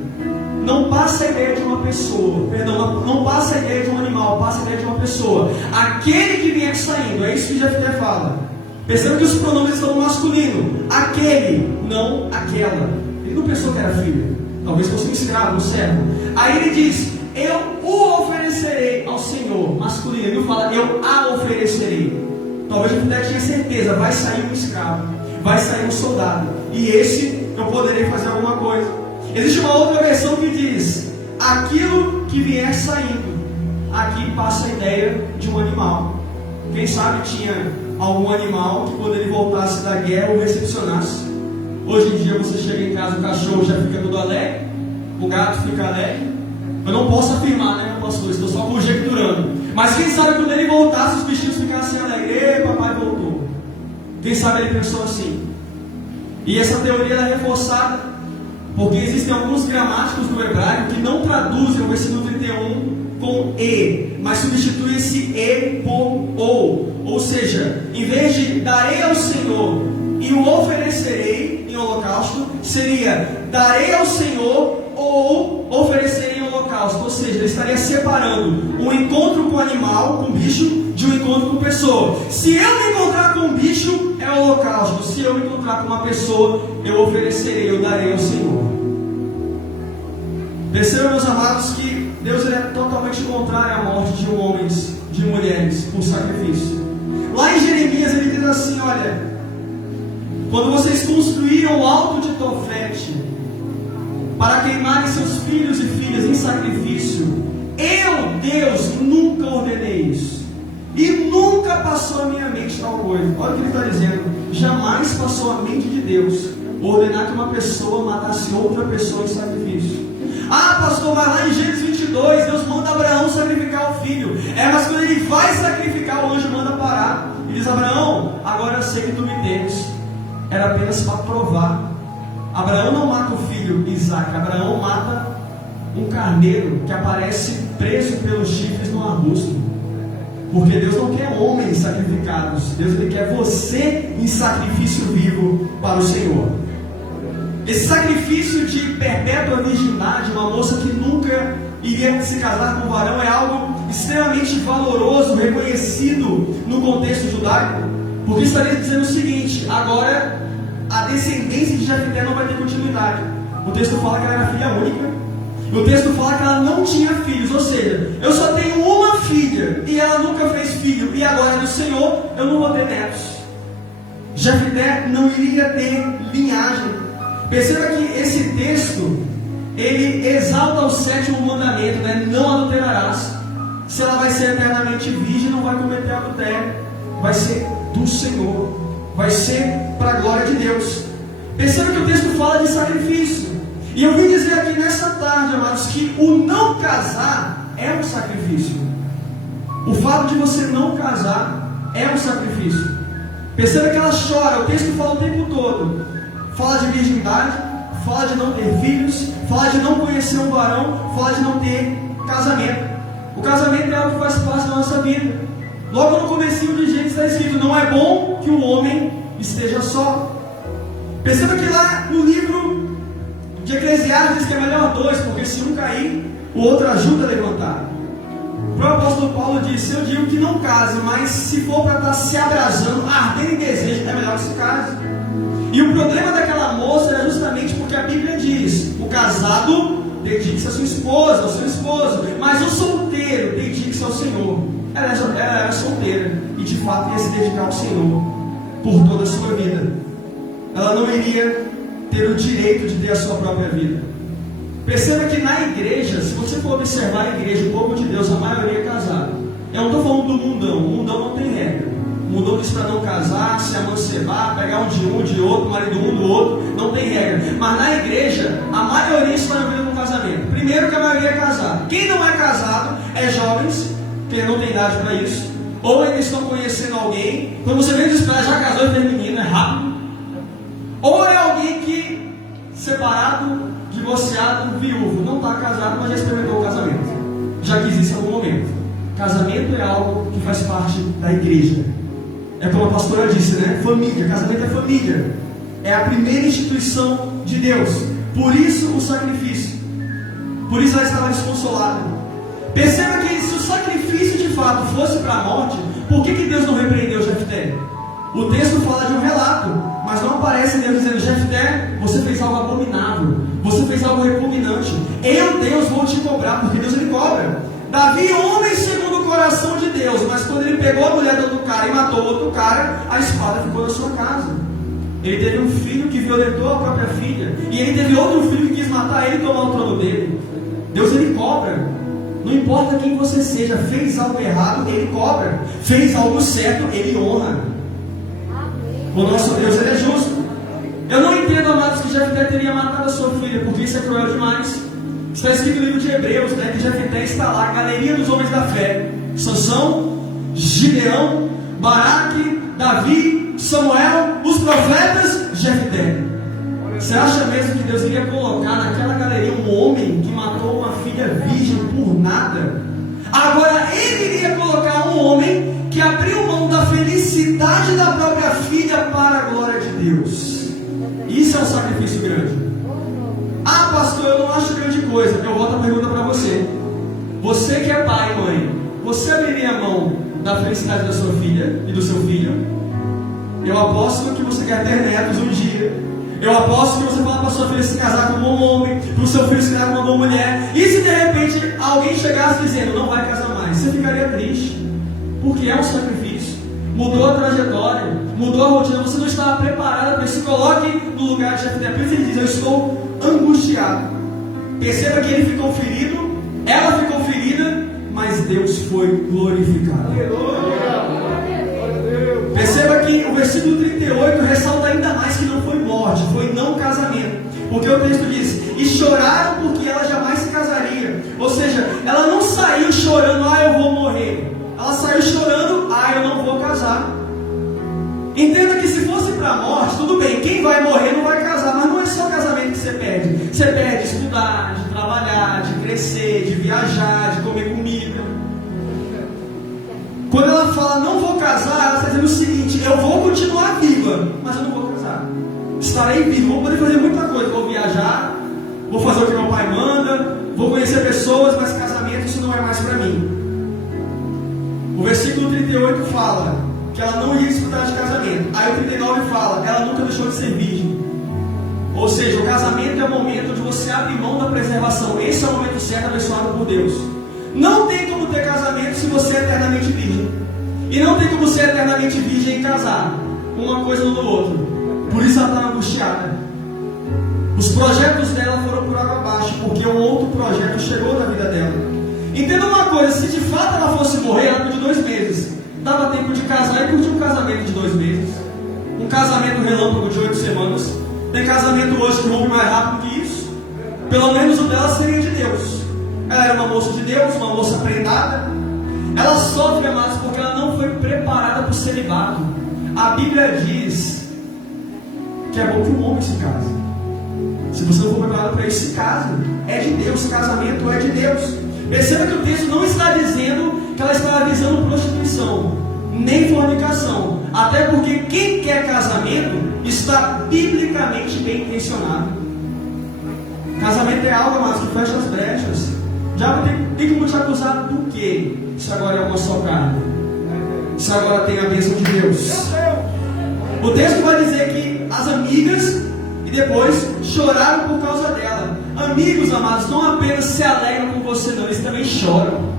Não passa a ideia de uma pessoa, perdão, não passa a ideia de um animal, passa a ideia de uma pessoa. Aquele que vier saindo, é isso que Jefté fala. Perceba que os pronomes estão no masculino. Aquele, não aquela. Ele não pensou que era filho, talvez fosse um escravo, um servo. Aí ele diz, eu o oferecerei ao Senhor, masculino. Ele não fala, eu a oferecerei. Talvez Jefté tinha certeza, vai sair um escravo, vai sair um soldado, e esse eu poderei fazer alguma coisa. Existe uma outra versão que diz, aquilo que vier saindo. Aqui passa a ideia de um animal. Quem sabe tinha algum animal que quando ele voltasse da guerra o recepcionasse. Hoje em dia você chega em casa, o cachorro já fica todo alegre, o gato fica alegre. Eu não posso afirmar, né, meu pastor? Estou só conjecturando. Mas quem sabe quando ele voltasse, os bichinhos ficassem alegres. Ei, papai voltou. Quem sabe ele pensou assim. E essa teoria é reforçada porque existem alguns gramáticos do hebraico que não traduzem o versículo 31 com e, mas substituem esse e por ou seja, em vez de darei ao Senhor e o oferecerei em holocausto, seria darei ao Senhor ou oferecerei em holocausto. Ou seja, ele estaria separando um encontro com animal, com bicho, de um encontro com pessoa. Se eu me encontrar com um bicho, é holocausto. Se eu me encontrar com uma pessoa, eu oferecerei, eu darei ao Senhor. Percebam, meus amados, que Deus é totalmente contrário à morte de homens, de mulheres, por sacrifício. Lá em Jeremias ele diz assim, olha, quando vocês construíram o alto de Tofete para queimarem seus filhos e filhas em sacrifício, eu, Deus, nunca ordenei isso. E nunca passou a minha mente tal coisa. Olha o que ele está dizendo. Jamais passou a mente de Deus ordenar que uma pessoa matasse outra pessoa em sacrifício. Ah, pastor, vai lá em Gênesis 22, Deus manda Abraão sacrificar o filho. Mas quando ele vai sacrificar, o anjo manda parar. E diz, Abraão, agora eu sei que tu me temes. Era apenas para provar. Abraão não mata o filho Isaac. Abraão mata um carneiro que aparece preso pelos chifres no arbusto. Porque Deus não quer homens sacrificados. Deus ele quer você em sacrifício vivo para o Senhor. Esse sacrifício de perpétua virgindade, uma moça que nunca iria se casar com um varão, é algo extremamente valoroso, reconhecido no contexto judaico, porque estaria dizendo o seguinte: agora a descendência de Jefté não vai ter continuidade. O texto fala que ela era filha única, o texto fala que ela não tinha filhos, ou seja, eu só tenho uma filha e ela nunca fez filho, e agora no Senhor eu não vou ter netos. Jefté não iria ter linhagem. Perceba que esse texto, ele exalta o sétimo mandamento, né? Não adulterarás. Se ela vai ser eternamente virgem, não vai cometer adultério. Vai ser do Senhor. Vai ser para a glória de Deus. Perceba que o texto fala de sacrifício. E eu vim dizer aqui nessa tarde, amados, que o não casar é um sacrifício. O fato de você não casar é um sacrifício. Perceba que ela chora. O texto fala o tempo todo. Fala de virgindade, fala de não ter filhos, fala de não conhecer um varão, fala de não ter casamento. O casamento é algo que faz parte da nossa vida. Logo no comecinho de Gênesis está escrito: não é bom que o homem esteja só. Perceba que lá no livro de Eclesiastes diz que é melhor dois, porque se um cair, o outro ajuda a levantar. O próprio apóstolo Paulo disse: eu digo que não case, mas se for para estar se abrasando, ardendo em desejo, é melhor que se case. E o problema daquela moça era justamente porque a Bíblia diz: o casado dedique-se à sua esposa, ao seu esposo, mas o solteiro dedique-se ao Senhor. Ela era solteira e de fato ia se dedicar ao Senhor por toda a sua vida. Ela não iria ter o direito de ter a sua própria vida. Perceba que na igreja, se você for observar a igreja, o povo de Deus, a maioria é casada. Eu não estou falando do mundão, o mundão não tem regra. O mundão diz para não casar, se amancebar, pegar um de outro, marido um do outro, não tem regra. Mas na igreja, a maioria está envolvida com casamento. Primeiro que a maioria é casada. Quem não é casado é jovens, que não tem idade para isso, ou eles estão conhecendo alguém. Quando você vem desesperar, já casou e tem menino, é rápido. Ou é alguém que, separado, divorciado, viúvo, não está casado, mas já experimentou o casamento, já quis isso em algum momento. Casamento é algo que faz parte da igreja. É como a pastora disse, né? Família, casamento é família. É a primeira instituição de Deus. Por isso o sacrifício. Por isso ela estava desconsolada. Perceba que se o sacrifício de fato fosse para a morte, por que Deus não repreendeu Jefté? O texto fala de um relato, mas não aparece Deus dizendo: Jefté, você fez algo abominável, você fez algo repugnante, eu, Deus, vou te cobrar, porque Deus ele cobra. Davi, homem segundo o coração de Deus, mas quando ele pegou a mulher do outro cara e matou o outro cara, a espada ficou na sua casa. Ele teve um filho que violentou a própria filha, e ele teve outro filho que quis matar ele e tomar o trono dele. Deus ele cobra. Não importa quem você seja, fez algo errado, ele cobra. Fez algo certo, ele honra. O nosso Deus ele é justo. Eu não entendo, Bíblia, porque isso é cruel demais. Está escrito no livro de Hebreus, né, que Jefté está lá, a galeria dos homens da fé: Sansão, Gideão, Baraque, Davi, Samuel, os profetas, Jefté. Você acha mesmo que Deus iria colocar naquela galeria um homem que matou uma filha virgem por nada? Agora Ele iria colocar um homem que abriu mão da felicidade da própria filha para a glória de Deus. Isso é um sacrifício grande. Ah, pastor, eu não acho grande coisa. Eu volto a pergunta para você. Você que é pai e mãe, você abriria a mão da felicidade da sua filha e do seu filho? Eu aposto que você quer ter netos um dia. Eu aposto que você fala para sua filha se casar com um bom homem, para o seu filho se casar com uma boa mulher. E se de repente alguém chegasse dizendo não vai casar mais, você ficaria triste, porque é um sacrifício. Mudou a trajetória, mudou a rotina, você não estava preparada para isso. Se coloque no lugar de Jefté. Por isso ele diz: eu estou angustiado. Perceba que ele ficou ferido, ela ficou ferida, mas Deus foi glorificado. Perceba que o versículo 38 ressalta ainda mais que não foi morte, foi não casamento. Porque o texto diz: e choraram porque ela jamais se casaria. Ou seja, ela não saiu chorando: ah, eu vou morrer. Ela saiu chorando: ah, eu não vou casar. Entenda que se fosse para a morte, tudo bem, quem vai morrer não vai casar. Mas não é só casamento que você perde. Você perde estudar, de trabalhar, de crescer, de viajar, de comer comida. Quando ela fala não vou casar, ela está dizendo o seguinte: eu vou continuar viva, mas eu não vou casar. Estarei vivo, vou poder fazer muita coisa. Vou viajar, vou fazer o que meu pai manda, vou conhecer pessoas, mas casamento isso não é mais para mim. O versículo 38 fala que ela não ia desfrutar de casamento. Aí o 39 fala: ela nunca deixou de ser virgem. Ou seja, o casamento é o momento de você abrir mão da preservação. Esse é o momento certo, abençoado por Deus. Não tem como ter casamento se você é eternamente virgem. E não tem como ser eternamente virgem e casar. Uma coisa no outro. Por isso ela está angustiada. Os projetos dela foram por água abaixo, porque um outro projeto chegou na vida dela. Entenda uma coisa: se de fato ela fosse morrer, ela pediu 2 meses. Dava tempo de casar e curtir um casamento de 2 meses. Um casamento relâmpago de 8 semanas. Tem casamento hoje que rompe mais rápido que isso. Pelo menos o dela seria de Deus. Ela era uma moça de Deus, uma moça prendada. Ela sofre, amados, porque ela não foi preparada para o celibato. A Bíblia diz que é bom que um homem se case. Se você não for preparado para isso, se case. É de Deus, casamento é de Deus. Perceba que o texto não está dizendo que ela estava visando prostituição, nem fornicação. Até porque quem quer casamento está biblicamente bem intencionado. Casamento é algo, amados, que fecha as brechas. Já tem como te acusar do quê? Se agora é uma só carne, se agora tem a bênção de Deus. O texto vai dizer que as amigas e depois choraram por causa dela. Amigos, amados, não apenas se alegram com você, não, eles também choram.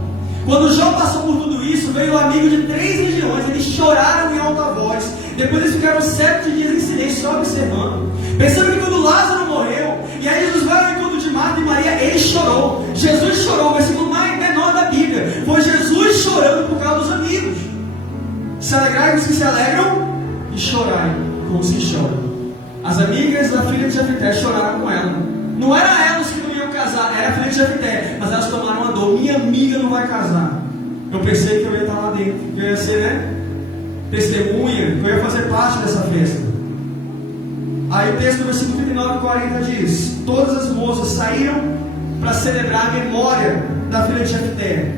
Quando Jó passou por tudo isso, veio o amigo de 3 legiões, eles choraram em alta voz. Depois eles ficaram 7 dias em silêncio, só observando. Perceba que quando Lázaro morreu, e aí Jesus vai ao encontro de Marta e Maria, ele chorou. Jesus chorou, o versículo mais menor da Bíblia foi Jesus chorando por causa dos amigos. Se alegrai com os que se alegram e chorai com os que choram. As amigas da filha de Jefté choraram com ela. Não era elas que não iam casar, era a filha de Jefté, mas elas tomaram a dor. Minha amiga não vai casar. Eu pensei que eu ia estar lá dentro, que eu ia ser, né, testemunha, que eu ia fazer parte dessa festa. Aí o texto do versículo 39 e 40 diz: todas as moças saíram para celebrar a memória da filha de Jefté.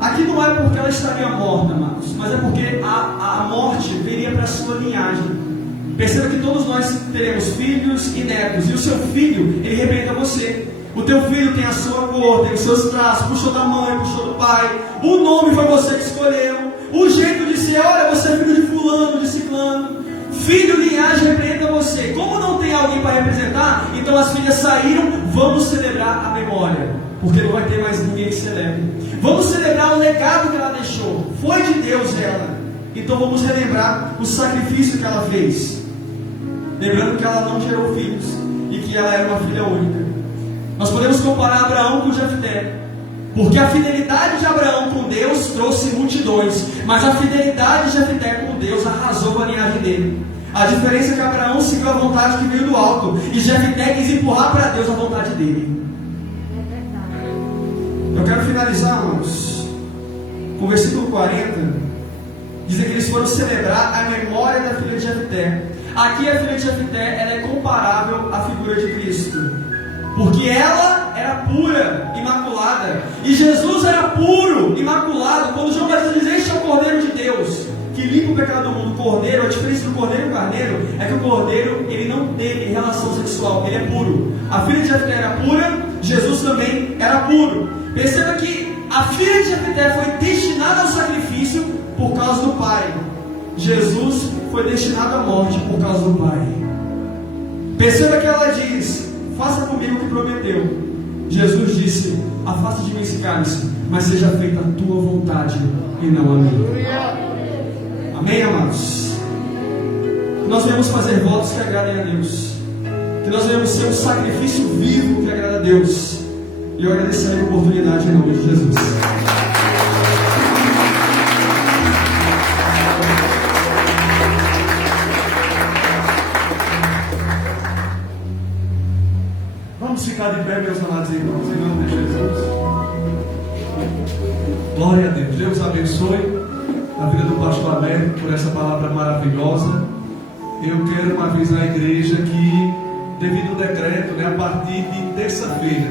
Aqui não é porque ela estaria morta, amados, mas é porque a morte viria para a sua linhagem. Perceba que todos nós teremos filhos e netos, e o seu filho, ele representa você. O teu filho tem a sua cor, tem os seus traços, puxou da mãe, puxou do pai. O nome foi você que escolheu. O jeito de ser: olha, você é filho de fulano, de ciclano. Filho, linhagem representa você. Como não tem alguém para representar, então as filhas saíram. Vamos celebrar a memória, porque não vai ter mais ninguém que celebre. Vamos celebrar o legado que ela deixou. Foi de Deus ela. Então vamos relembrar o sacrifício que ela fez. Lembrando que ela não gerou filhos e que ela era uma filha única. Nós podemos comparar Abraão com Jefté, porque a fidelidade de Abraão com Deus trouxe multidões, mas a fidelidade de Jefté com Deus arrasou com a linhagem dele. A diferença é que Abraão seguiu a vontade que veio do alto, e Jefté quis empurrar para Deus a vontade dele. Eu quero finalizar, irmãos, com o versículo 40. Dizem que eles foram celebrar a memória da filha de Jefté. Aqui a filha de Jefté, ela é comparável à figura de Cristo, porque ela era pura, imaculada, e Jesus era puro, imaculado. Quando João Batista diz: este é o Cordeiro de Deus, que limpa o pecado do mundo. O cordeiro, a diferença do cordeiro e o carneiro é que o cordeiro, ele não tem relação sexual, ele é puro. A filha de Jefté era pura, Jesus também era puro. Perceba que a filha de Jefté foi destinada ao sacrifício por causa do pai. Jesus foi destinado à morte por causa do pai. Perceba que ela diz: faça comigo o que prometeu. Jesus disse: afasta de mim esse cálice, mas seja feita a tua vontade e não a minha. Amém, amados? Que nós venhamos fazer votos que agradem a Deus, que nós venhamos ser um sacrifício vivo que agrada a Deus. E eu agradecerei a oportunidade em nome de Jesus. Vamos ficar de pé, meus amados irmãos, em nome de Jesus. Glória a Deus. Deus abençoe a vida do pastor Américo por essa palavra maravilhosa. Eu quero avisar a igreja que, devido ao decreto, a partir de terça-feira,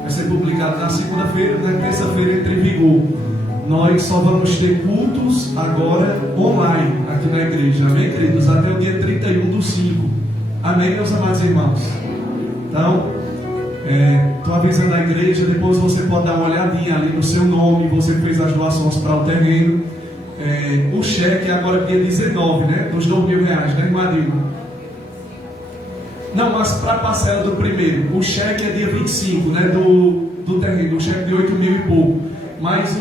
vai ser publicado na segunda-feira, na terça-feira entra em vigor. Nós só vamos ter cultos agora online aqui na igreja. Amém, queridos? Até o dia 31/5. Amém, meus amados irmãos? Então, estou avisando a igreja. Depois você pode dar uma olhadinha ali no seu nome. Você fez as doações para o terreno. O cheque agora é dia 19, né? Dos R$2.000, né, irmã Dilma? Não, mas para a parcela do primeiro, o cheque é dia 25, né? Do terreno, o cheque de 8.000 e pouco. Mas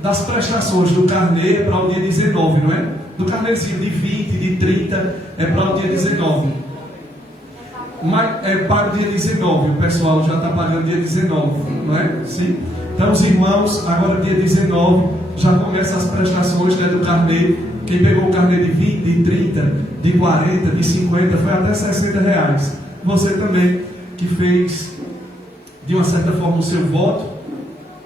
das prestações do carnê é para o dia 19, não é? Do carnêzinho de 20, de 30 é para o dia 19. Mas paga o dia 19, o pessoal já está pagando dia 19, não é? Sim. Então os irmãos, agora dia 19, já começam as prestações, né, do carnê. Quem pegou o carnê de 20, de 30, de 40, de 50, foi até R$60. Você também, que fez de uma certa forma o seu voto,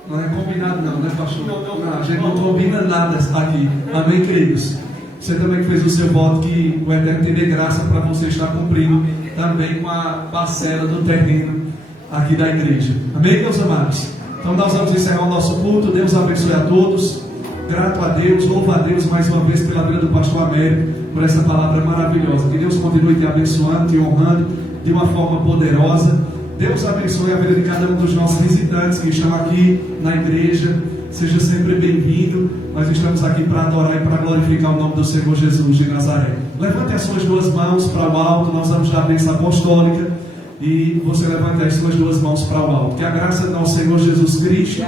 não é combinado não, né, pastor? Não, a gente não combina nada aqui. Amém, queridos? Você também que fez o seu voto, que o Eterno te dê graça para você estar cumprindo também com a parcela do terreno aqui da igreja. Amém, meus amados? Então nós vamos encerrar o nosso culto. Deus abençoe a todos. Grato a Deus, louvo a Deus mais uma vez pela vida do pastor Américo, por essa palavra maravilhosa. Que Deus continue te abençoando, te honrando de uma forma poderosa. Deus abençoe a vida de cada um dos nossos visitantes que estão aqui na igreja. Seja sempre bem-vindo. Nós estamos aqui para adorar e para glorificar o nome do Senhor Jesus de Nazaré. Levante as suas duas mãos para o alto. Nós vamos dar a bênção apostólica. E você levanta as suas duas mãos para o alto. Que a graça do nosso Senhor Jesus Cristo,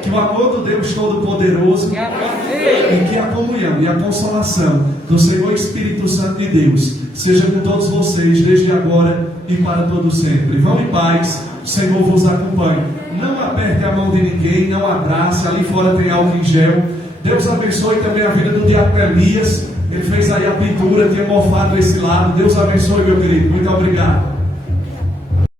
que o amor do Deus Todo-Poderoso, e que a comunhão e a consolação do Senhor Espírito Santo de Deus seja com todos vocês, desde agora e para todo sempre. Vão em paz, o Senhor vos acompanhe. Não aperte a mão de ninguém, não abrace, ali fora tem álcool em gel. Deus abençoe também a vida do diácono Elias. Ele fez aí a pintura, tinha mofado esse lado. Deus abençoe, meu querido, muito obrigado.